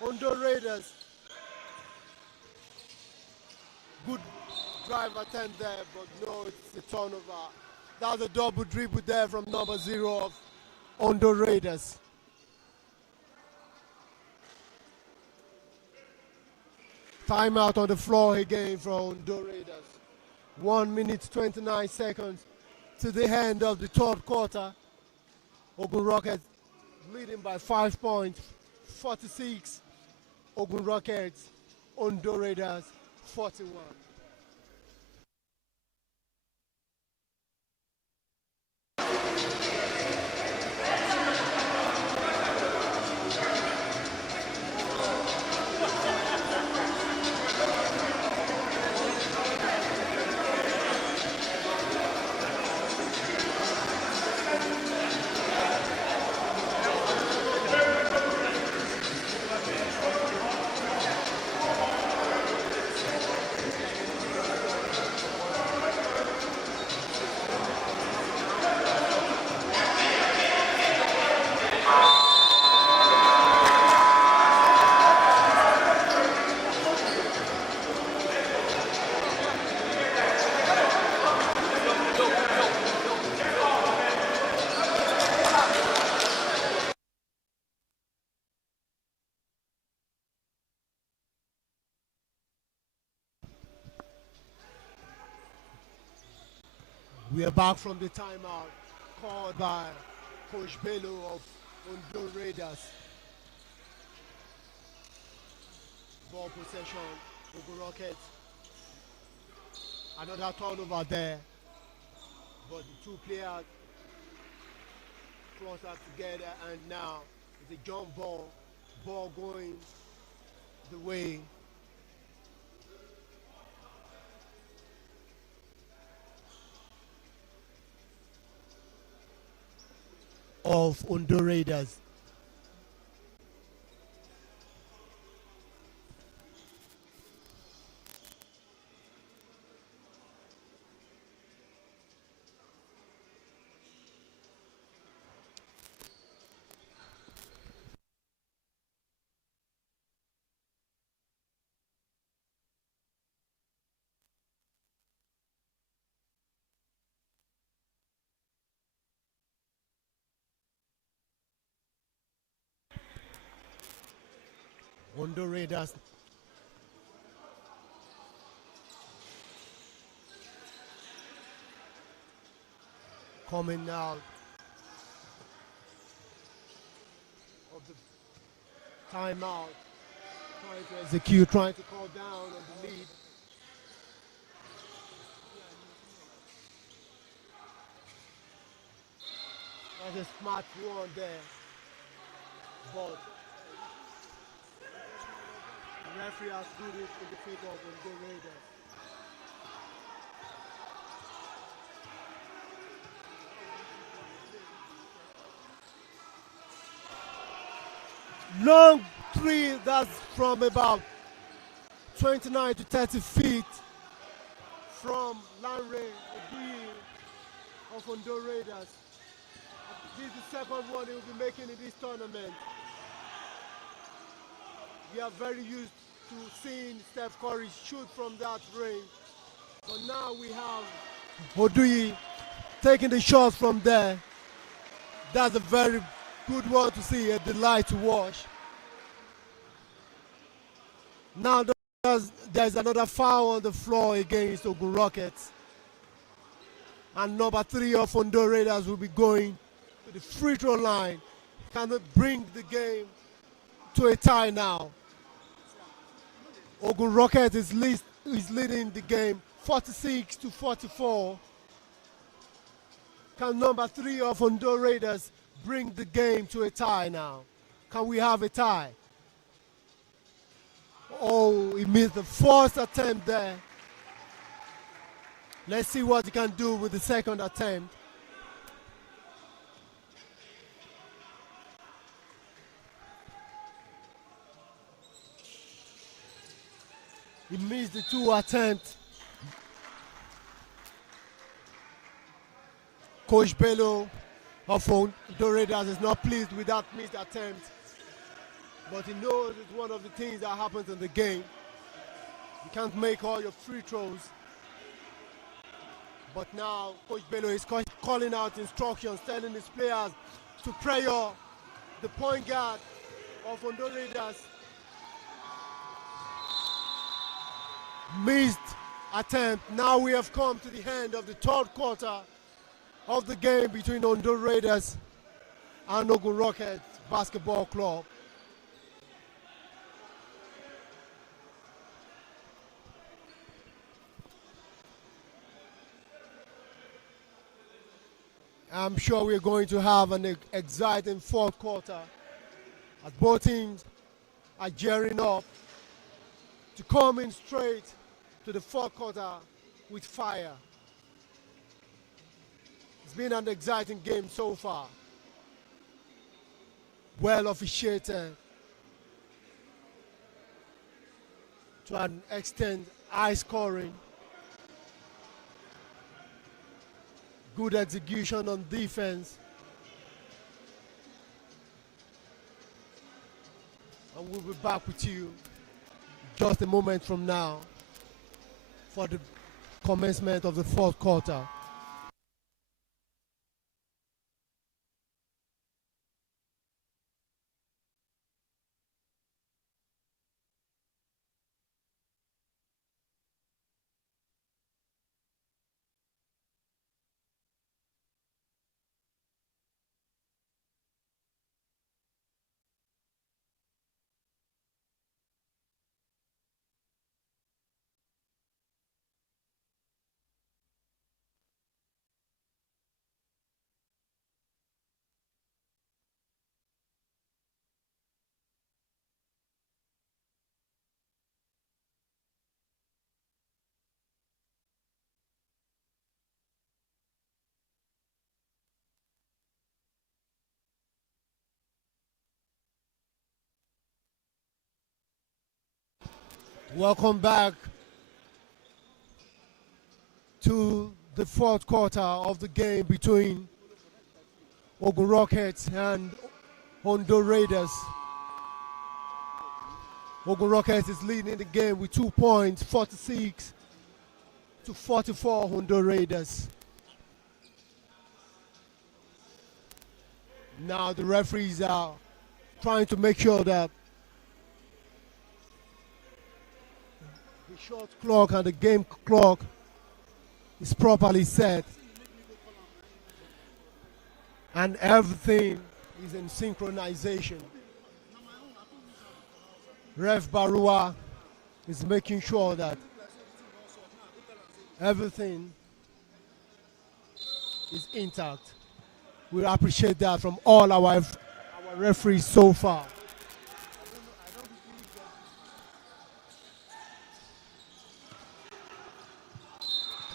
ONDO Raiders. Good drive attempt there, but no, it's a turnover. That's a double dribble there from number 0 of ONDO Raiders. Timeout on the floor again for ONDO Raiders. 1 minute 29 seconds to the end of the third quarter. Ogun Rockets leading by 5 points, 46. Ogun Rockets, ONDO Raiders, 41. We are back from the timeout called by Coach Bello of ONDO Raiders. Ball possession, Ogun Rockets. Another turnover there, but the 2 players closer together, and now it's a jump ball going the way of ONDO Raiders. ONDO Raiders coming out of the timeout, trying to execute, trying to call down on the lead. That's a smart one there, but the referee has put it in the favor of ONDO Raiders. Long three, that's from about 29 to 30 feet from Lanre Oduyi of ONDO Raiders. This is the second one he will be making in this tournament. We are very used to seeing Steph Curry shoot from that range, but now we have Oduyi taking the shots from there. That's a very good one to see, a delight to watch. Now there's another foul on the floor against OGUN Rockets. And number 3 of ONDO Raiders will be going to the free throw line. Cannot bring the game to a tie now. OGUN Rockets is leading the game 46 to 44. Can number 3 of ONDO Raiders bring the game to a tie now? Can we have a tie? Oh, he missed the first attempt there. Let's see what he can do with the second attempt. He missed the 2 attempts. Coach Bello of ONDO Raiders is not pleased with that missed attempt, but he knows it's one of the things that happens in the game. You can't make all your free throws. But now Coach Bello is calling out instructions, telling his players to pressure the point guard of ONDO Raiders. Missed attempt. Now we have come to the end of the third quarter of the game between ONDO Raiders and OGUN Rockets Basketball Club. I'm sure we're going to have an exciting fourth quarter as both teams are gearing up to come in straight to the fourth quarter with fire. It's been an exciting game so far. Well officiated to an extent, high scoring. Good execution on defense. And we'll be back with you just a moment from now for the commencement of the fourth quarter. Welcome back to the fourth quarter of the game between OGUN Rockets and ONDO Raiders. OGUN Rockets is leading the game with 2 points, 46 to 44 ONDO Raiders. Now the referees are trying to make sure that shot clock and the game clock is properly set, and everything is in synchronization. Ref Barua is making sure that everything is intact. We appreciate that from all our referees so far.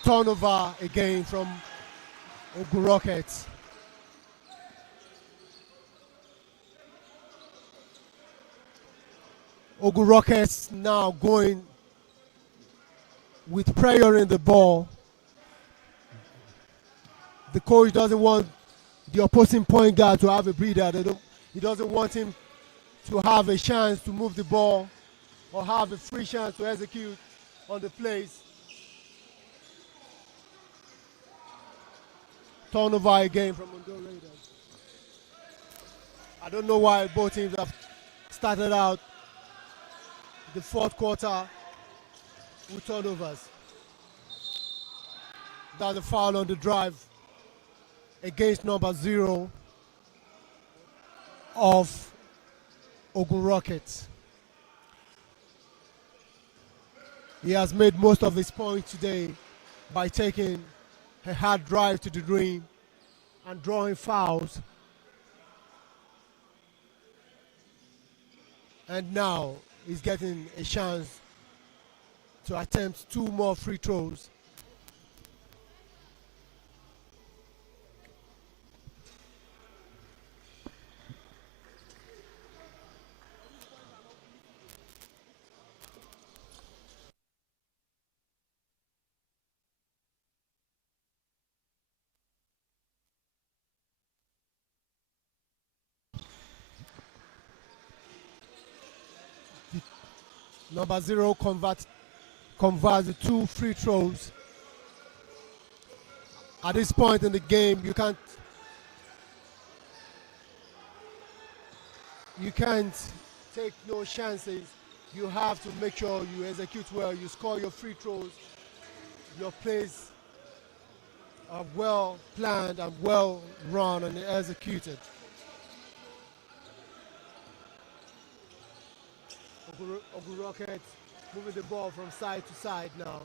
Turnover again from OGUN Rockets. OGUN Rockets now going with prayer in the ball. The coach doesn't want the opposing point guard to have a breather. He doesn't want him to have a chance to move the ball or have a free chance to execute on the plays. Turnover again from ONDO Raiders. I don't know why both teams have started out the fourth quarter with turnovers. That's a foul on the drive against number 0 of OGUN Rockets. He has made most of his points today by taking a hard drive to the rim and drawing fouls. And now he's getting a chance to attempt 2 more free throws. Number 0 converts the 2 free throws. At this point in the game, you can't take no chances. You have to make sure you execute well, you score your free throws, your plays are well planned and well run and executed. OGUN Rockets moving the ball from side to side now.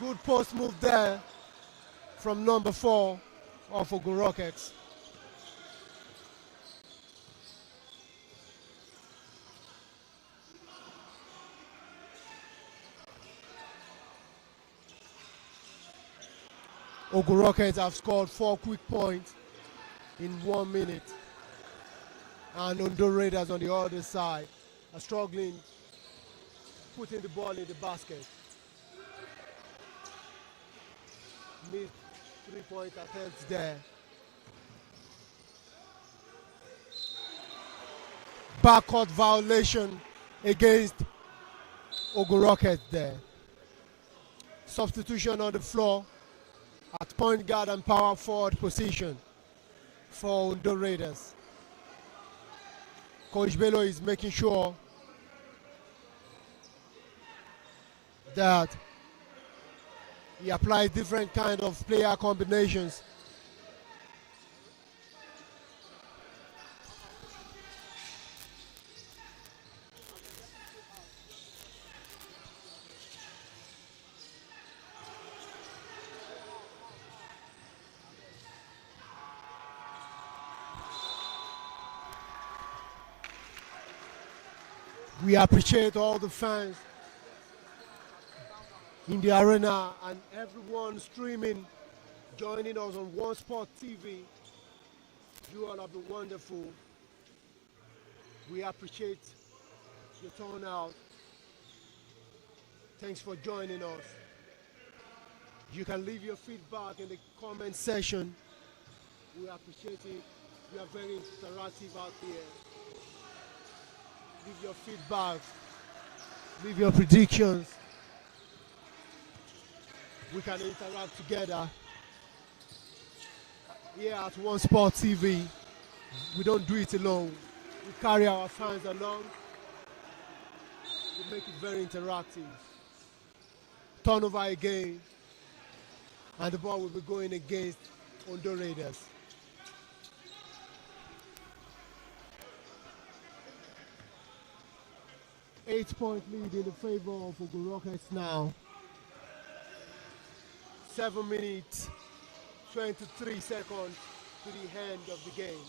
Good post move there from number 4 of OGUN Rockets. OGUN Rockets have scored 4 quick points in 1 minute. And ONDO Raiders on the other side are struggling putting the ball in the basket. Missed 3-point attempts there. Backcourt violation against OGUN Rockets there. Substitution on the floor at point guard and power forward position for ONDO Raiders. Coach Bello is making sure that he applies different kind of player combinations. We appreciate all the fans in the arena and everyone streaming, joining us on One Sport TV. You all have been wonderful. We appreciate your turnout. Thanks for joining us. You can leave your feedback in the comment section. We appreciate it. We are very interactive out here. Leave your feedback. Leave your predictions. We can interact together. Here at One Sport TV, we don't do it alone. We carry our fans along. We make it very interactive. turnover again, and the ball will be going against Ondo Raiders. Eight-point lead in the favor of Ogun Rockets now. 7 minutes, 23 seconds to the end of the game.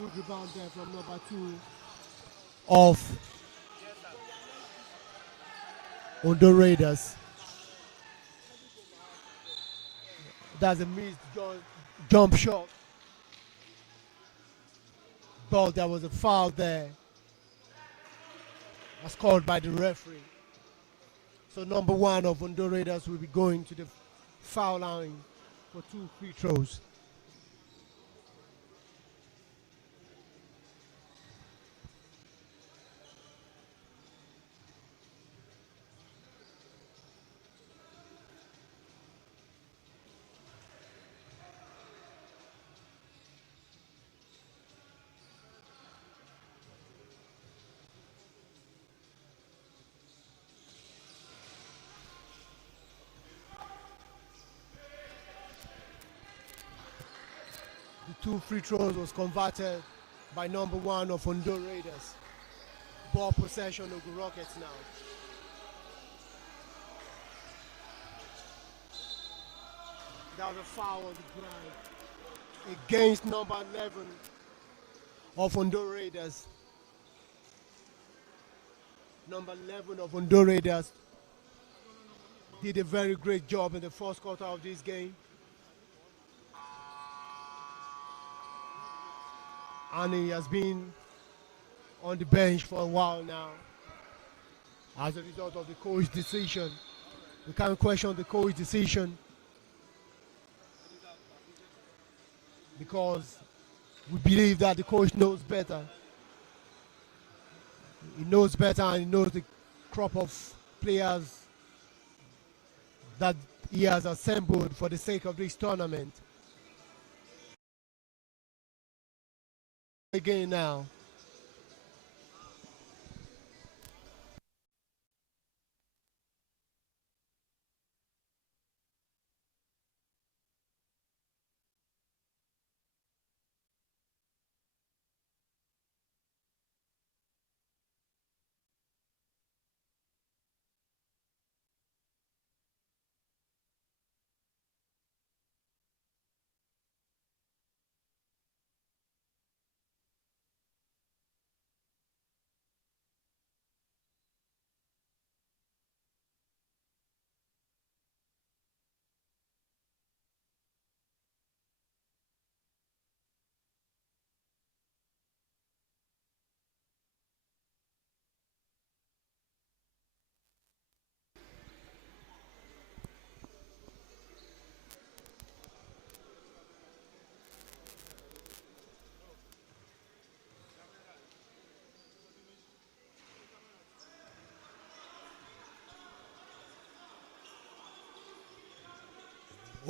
Good rebound there from number 2 of Ondo Raiders. That's a missed jump shot. But there was a foul there. That's called by the referee. So number 1 of Ondo Raiders will be going to the foul line for 2 free throws. The 2 free throws was converted by number 1 of Ondo Raiders. Ball possession of the Rockets now. That was a foul on the ground against number 11 of Ondo Raiders. Number 11 of Ondo Raiders did a very great job in the first quarter of this game. And he has been on the bench for a while now as a result of the coach's decision. We can't question the coach's decision because we believe that the coach knows better. He knows better and he knows the crop of players that he has assembled for the sake of this tournament. Again now.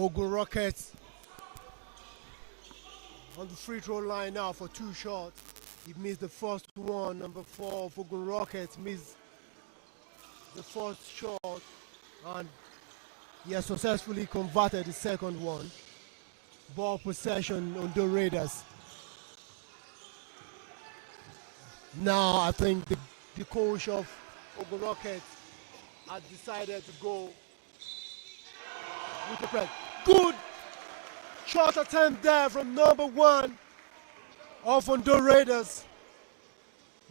Ogun Rockets on the free throw line now for 2 shots. He missed the first one. Number 4 of Ogun Rockets missed the first shot, and he has successfully converted the second one. Ball possession on the Raiders. Now I think the coach of Ogun Rockets has decided to go with the press. Good shot attempt there from number 1 of Ondo Raiders.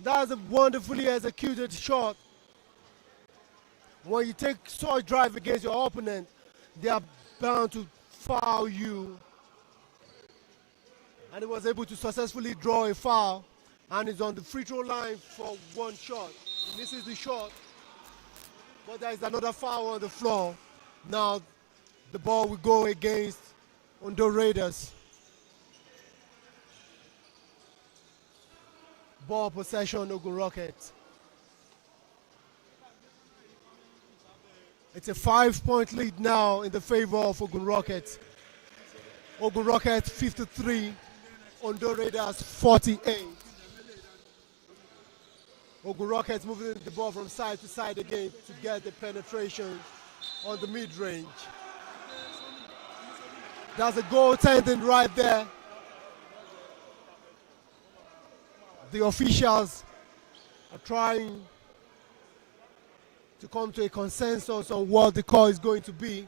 That's a wonderfully executed shot. When you take such drive against your opponent, they are bound to foul you. And he was able to successfully draw a foul and is on the free throw line for 1 shot. He misses the shot, but there is another foul on the floor. Now the ball will go against Ondo Raiders. Ball possession, Ogun Rockets. It's a 5-point lead now in the favor of Ogun Rockets. Ogun Rockets 53, Ondo Raiders 48. Ogun Rockets moving the ball from side to side again to get the penetration on the mid-range. That's a goaltending right there. The officials are trying to come to a consensus on what the call is going to be.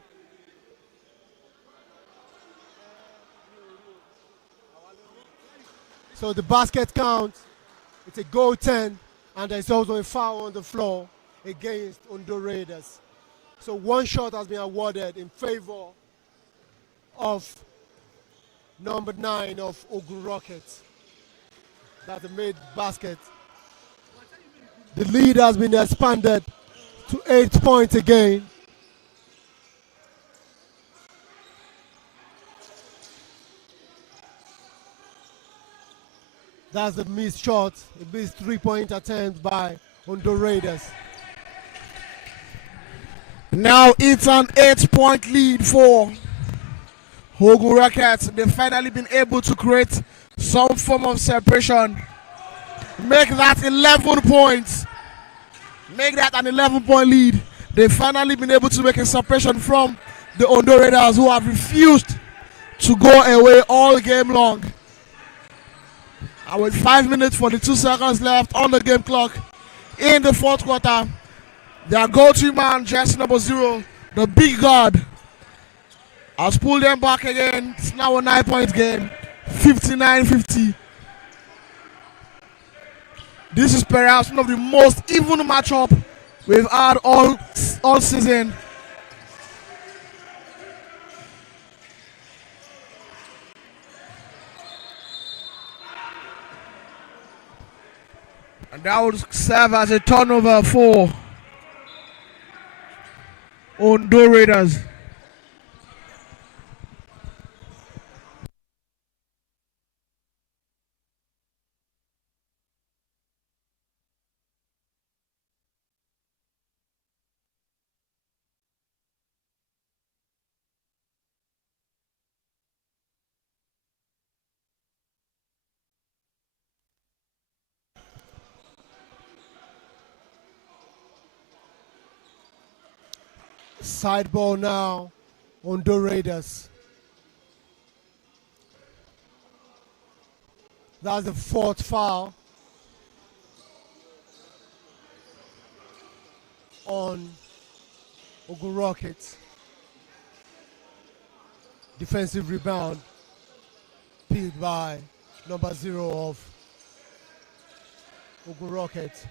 So the basket count, it's a goaltend, and there's also a foul on the floor against ONDO Raiders. So one shot has been awarded in favor of number 9 of Ogun Rockets. That's a made basket. The lead has been expanded to 8 points again. That's a missed shot, a missed 3-point attempt by ONDO Raiders. Now it's an 8-point lead for OGUN Rockets. They've finally been able to create some form of separation. Make that 11 points. Make that an 11-point lead. They've finally been able to make a separation from the ONDO Raiders, who have refused to go away all game long. And with 5 minutes 42 seconds left on the game clock in the fourth quarter, their go-to man, jersey number 0, the big god, has pulled them back again. It's now a 9-point game, 59-50. This is perhaps one of the most even matchup we've had all season. And that would serve as a turnover for ONDO Raiders. Side ball now, ONDO Raiders. That's the 4th foul on OGUN Rockets. Defensive rebound picked by number 0 of OGUN Rockets.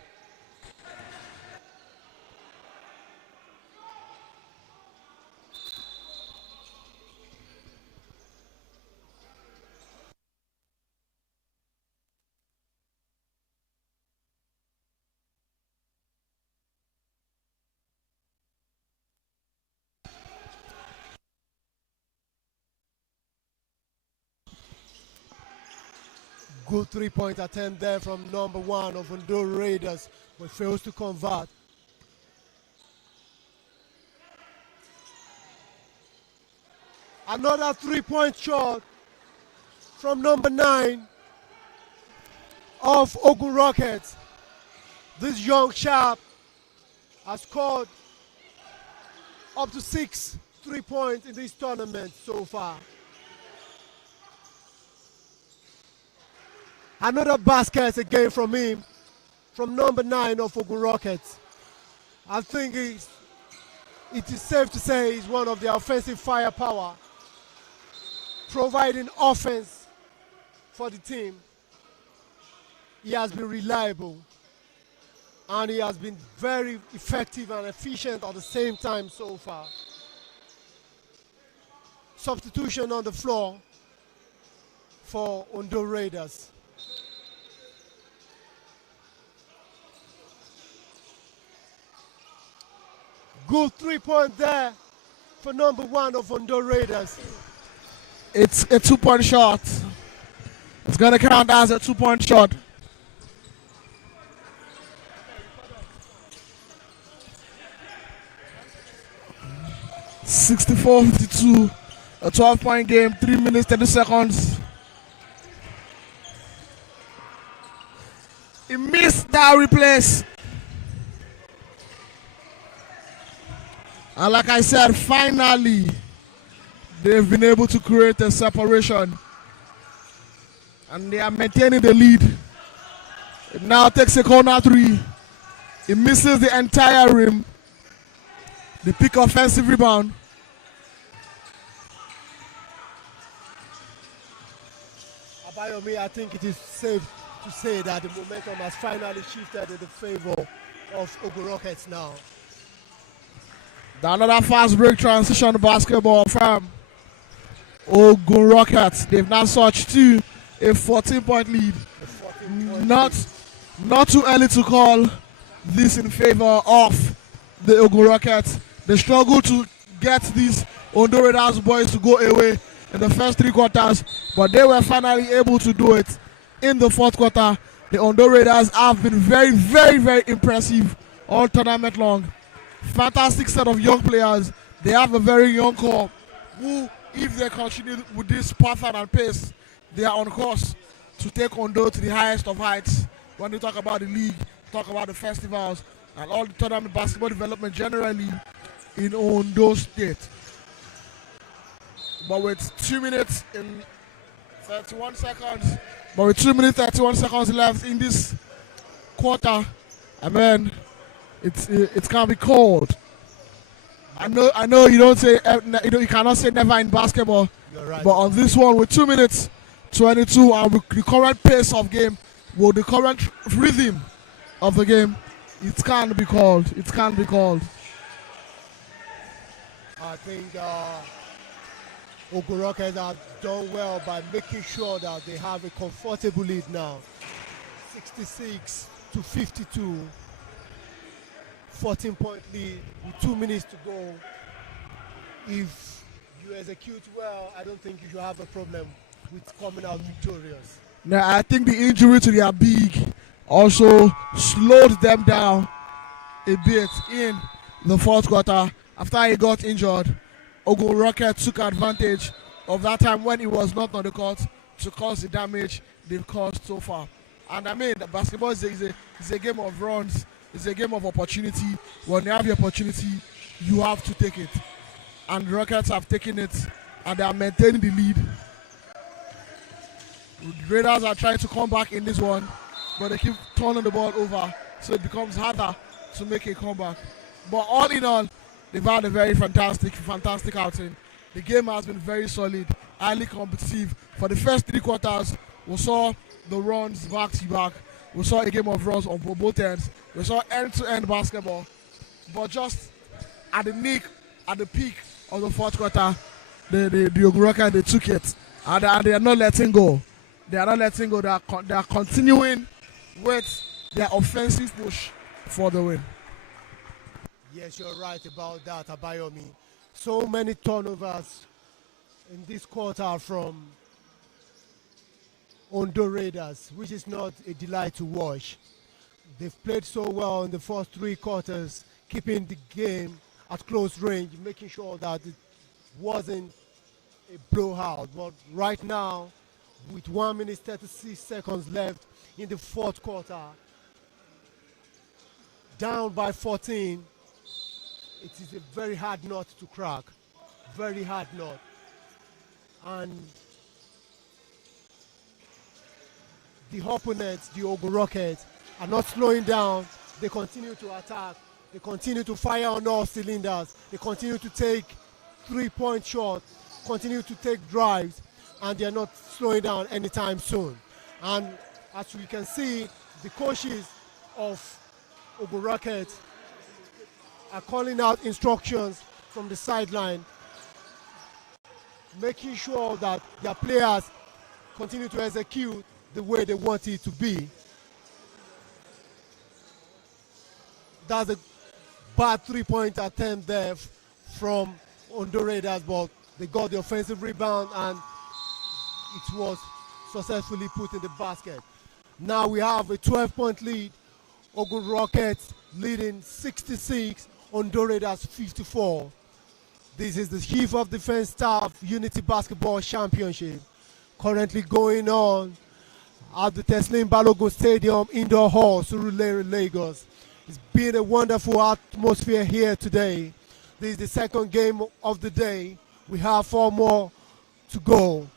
Good 3-point attempt there from number 1 of ONDO Raiders, but fails to convert. Another 3-point shot from number 9 of OGUN Rockets. This young sharp has scored up to 6 3-points in this tournament so far. Another basket again from him, from number 9 of OGUN Rockets. I think it is safe to say he's one of the offensive firepower, providing offense for the team. He has been reliable, and he has been very effective and efficient at the same time so far. Substitution on the floor for ONDO Raiders. Good 3-point there for number 1 of ONDO Raiders. It's a 2-point shot. It's going to count as a 2-point shot. (64-52), a 12-point game, 3 minutes 30 seconds. He missed that replace. And like I said, finally, they've been able to create a separation. And they are maintaining the lead. It now takes a corner three. It misses the entire rim. They pick offensive rebound. Abayomi, I think it is safe to say that the momentum has finally shifted in the favor of OGUN Rockets now. Another fast break transition basketball from OGUN Rockets. They've now surged to a 14-point lead. Not too early to call this in favor of the OGUN Rockets. They struggled to get these ONDO Raiders boys to go away in the first 3 quarters, but they were finally able to do it in the 4th quarter. The ONDO Raiders have been very, very, very impressive all tournament long. Fantastic set of young players. They have a very young core who, if they continue with this pattern and pace, they are on course to take ONDO to the highest of heights. When we talk about the league, talk about the festivals, and all the tournament basketball development generally in Ondo State. But with 2 minutes and 31 seconds, left in this quarter, I mean, it can be called. I know you don't say you cannot say never in basketball. You're right. But on this one, with 2 minutes 22 and with the current pace of game, with the current rhythm of the game, it can be called. It can be called. I think OGUN Rockets have done well by making sure that they have a comfortable lead now. 66-52. 14-point lead with 2 minutes to go. If you execute well, I don't think you should have a problem with coming out victorious. Now, I think the injury to their big also slowed them down a bit in the 4th quarter. After he got injured, OGUN Rockets took advantage of that time when he was not on the court to cause the damage they've caused so far. And I mean, basketball is a game of runs. It's a game of opportunity. When you have the opportunity, you have to take it. And the Rockets have taken it, and they are maintaining the lead. The Raiders are trying to come back in this one, but they keep turning the ball over, so it becomes harder to make a comeback. But all in all, they've had a very fantastic outing. The game has been very solid, highly competitive. For the first 3 quarters, we saw the runs back to back. We saw a game of runs on both ends. We saw end-to-end basketball. But just at the peak of the 4th quarter, the OGUN Rockets, they took it. And they are not letting go. They are not letting go. They are continuing with their offensive push for the win. Yes, you're right about that, Abayomi. So many turnovers in this quarter from ONDO Raiders, which is not a delight to watch. They've played so well in the first 3 quarters, keeping the game at close range, making sure that it wasn't a blowout. But right now, with 1 minute 36 seconds left in the 4th quarter, down by 14, it is a very hard nut to crack. Very hard nut. And the opponents, the OGUN Rockets, are not slowing down. They continue to attack. They continue to fire on all cylinders. They continue to take 3-point shots, continue to take drives, and they're not slowing down anytime soon. And as we can see, the coaches of OGUN Rockets are calling out instructions from the sideline, making sure that their players continue to execute the way they want it to be. That's a bad 3-point attempt there from ONDO Raiders, but they got the offensive rebound and it was successfully put in the basket. Now we have a 12-point lead. OGUN Rockets leading 66, ONDO Raiders 54. This is the Chief of Defense Staff Unity Basketball Championship currently going on at the Teslim Balogun Stadium Indoor Hall, Surulere, Lagos. It's been a wonderful atmosphere here today. This is the second game of the day. We have 4 more to go.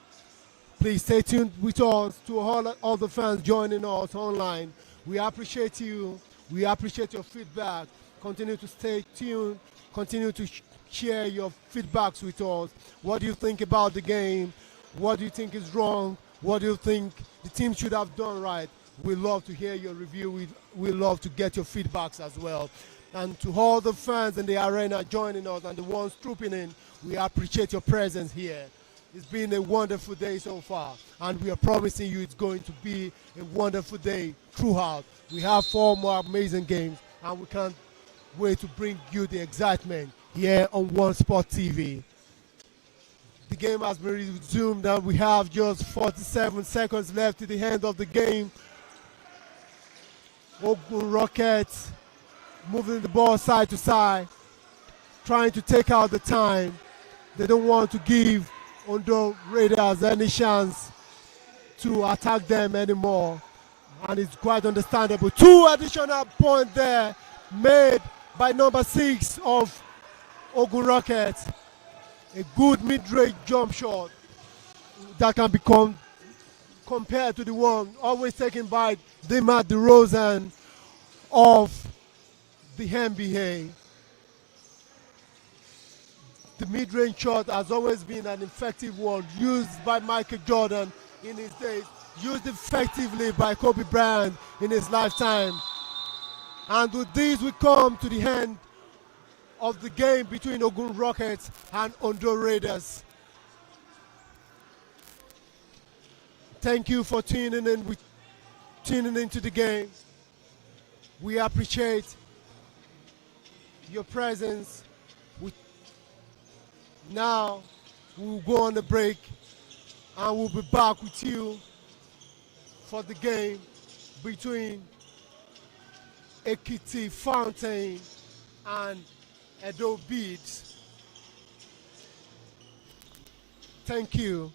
Please stay tuned with us. To all the fans joining us online, we appreciate you. We appreciate your feedback. Continue to stay tuned. Continue to share your feedbacks with us. What do you think about the game? What do you think is wrong? What do you think the team should have done right? We love to hear your review. We love to get your feedbacks as well. And to all the fans in the arena joining us and the ones trooping in, we appreciate your presence here. It's been a wonderful day so far, and we are promising you it's going to be a wonderful day throughout. We have 4 more amazing games, and we can't wait to bring you the excitement here on One Sport TV. The game has been resumed, and we have just 47 seconds left to the end of the game. OGUN Rockets moving the ball side to side, trying to take out the time. They don't want to give ONDO Raiders any chance to attack them anymore, and it's quite understandable. 2 additional points there made by number 6 of OGUN Rockets. A good mid-range jump shot that can become compared to the one always taken by DeMar DeRozan of the NBA. The mid-range shot has always been an effective one used by Michael Jordan in his days, used effectively by Kobe Bryant in his lifetime. And with this, we come to the end of the game between OGUN Rockets and ONDO Raiders. Thank you for tuning into the game. We appreciate your presence. Now we'll go on the break, and we'll be back with you for the game between Ekiti Fountain and Edo Beats. Thank you.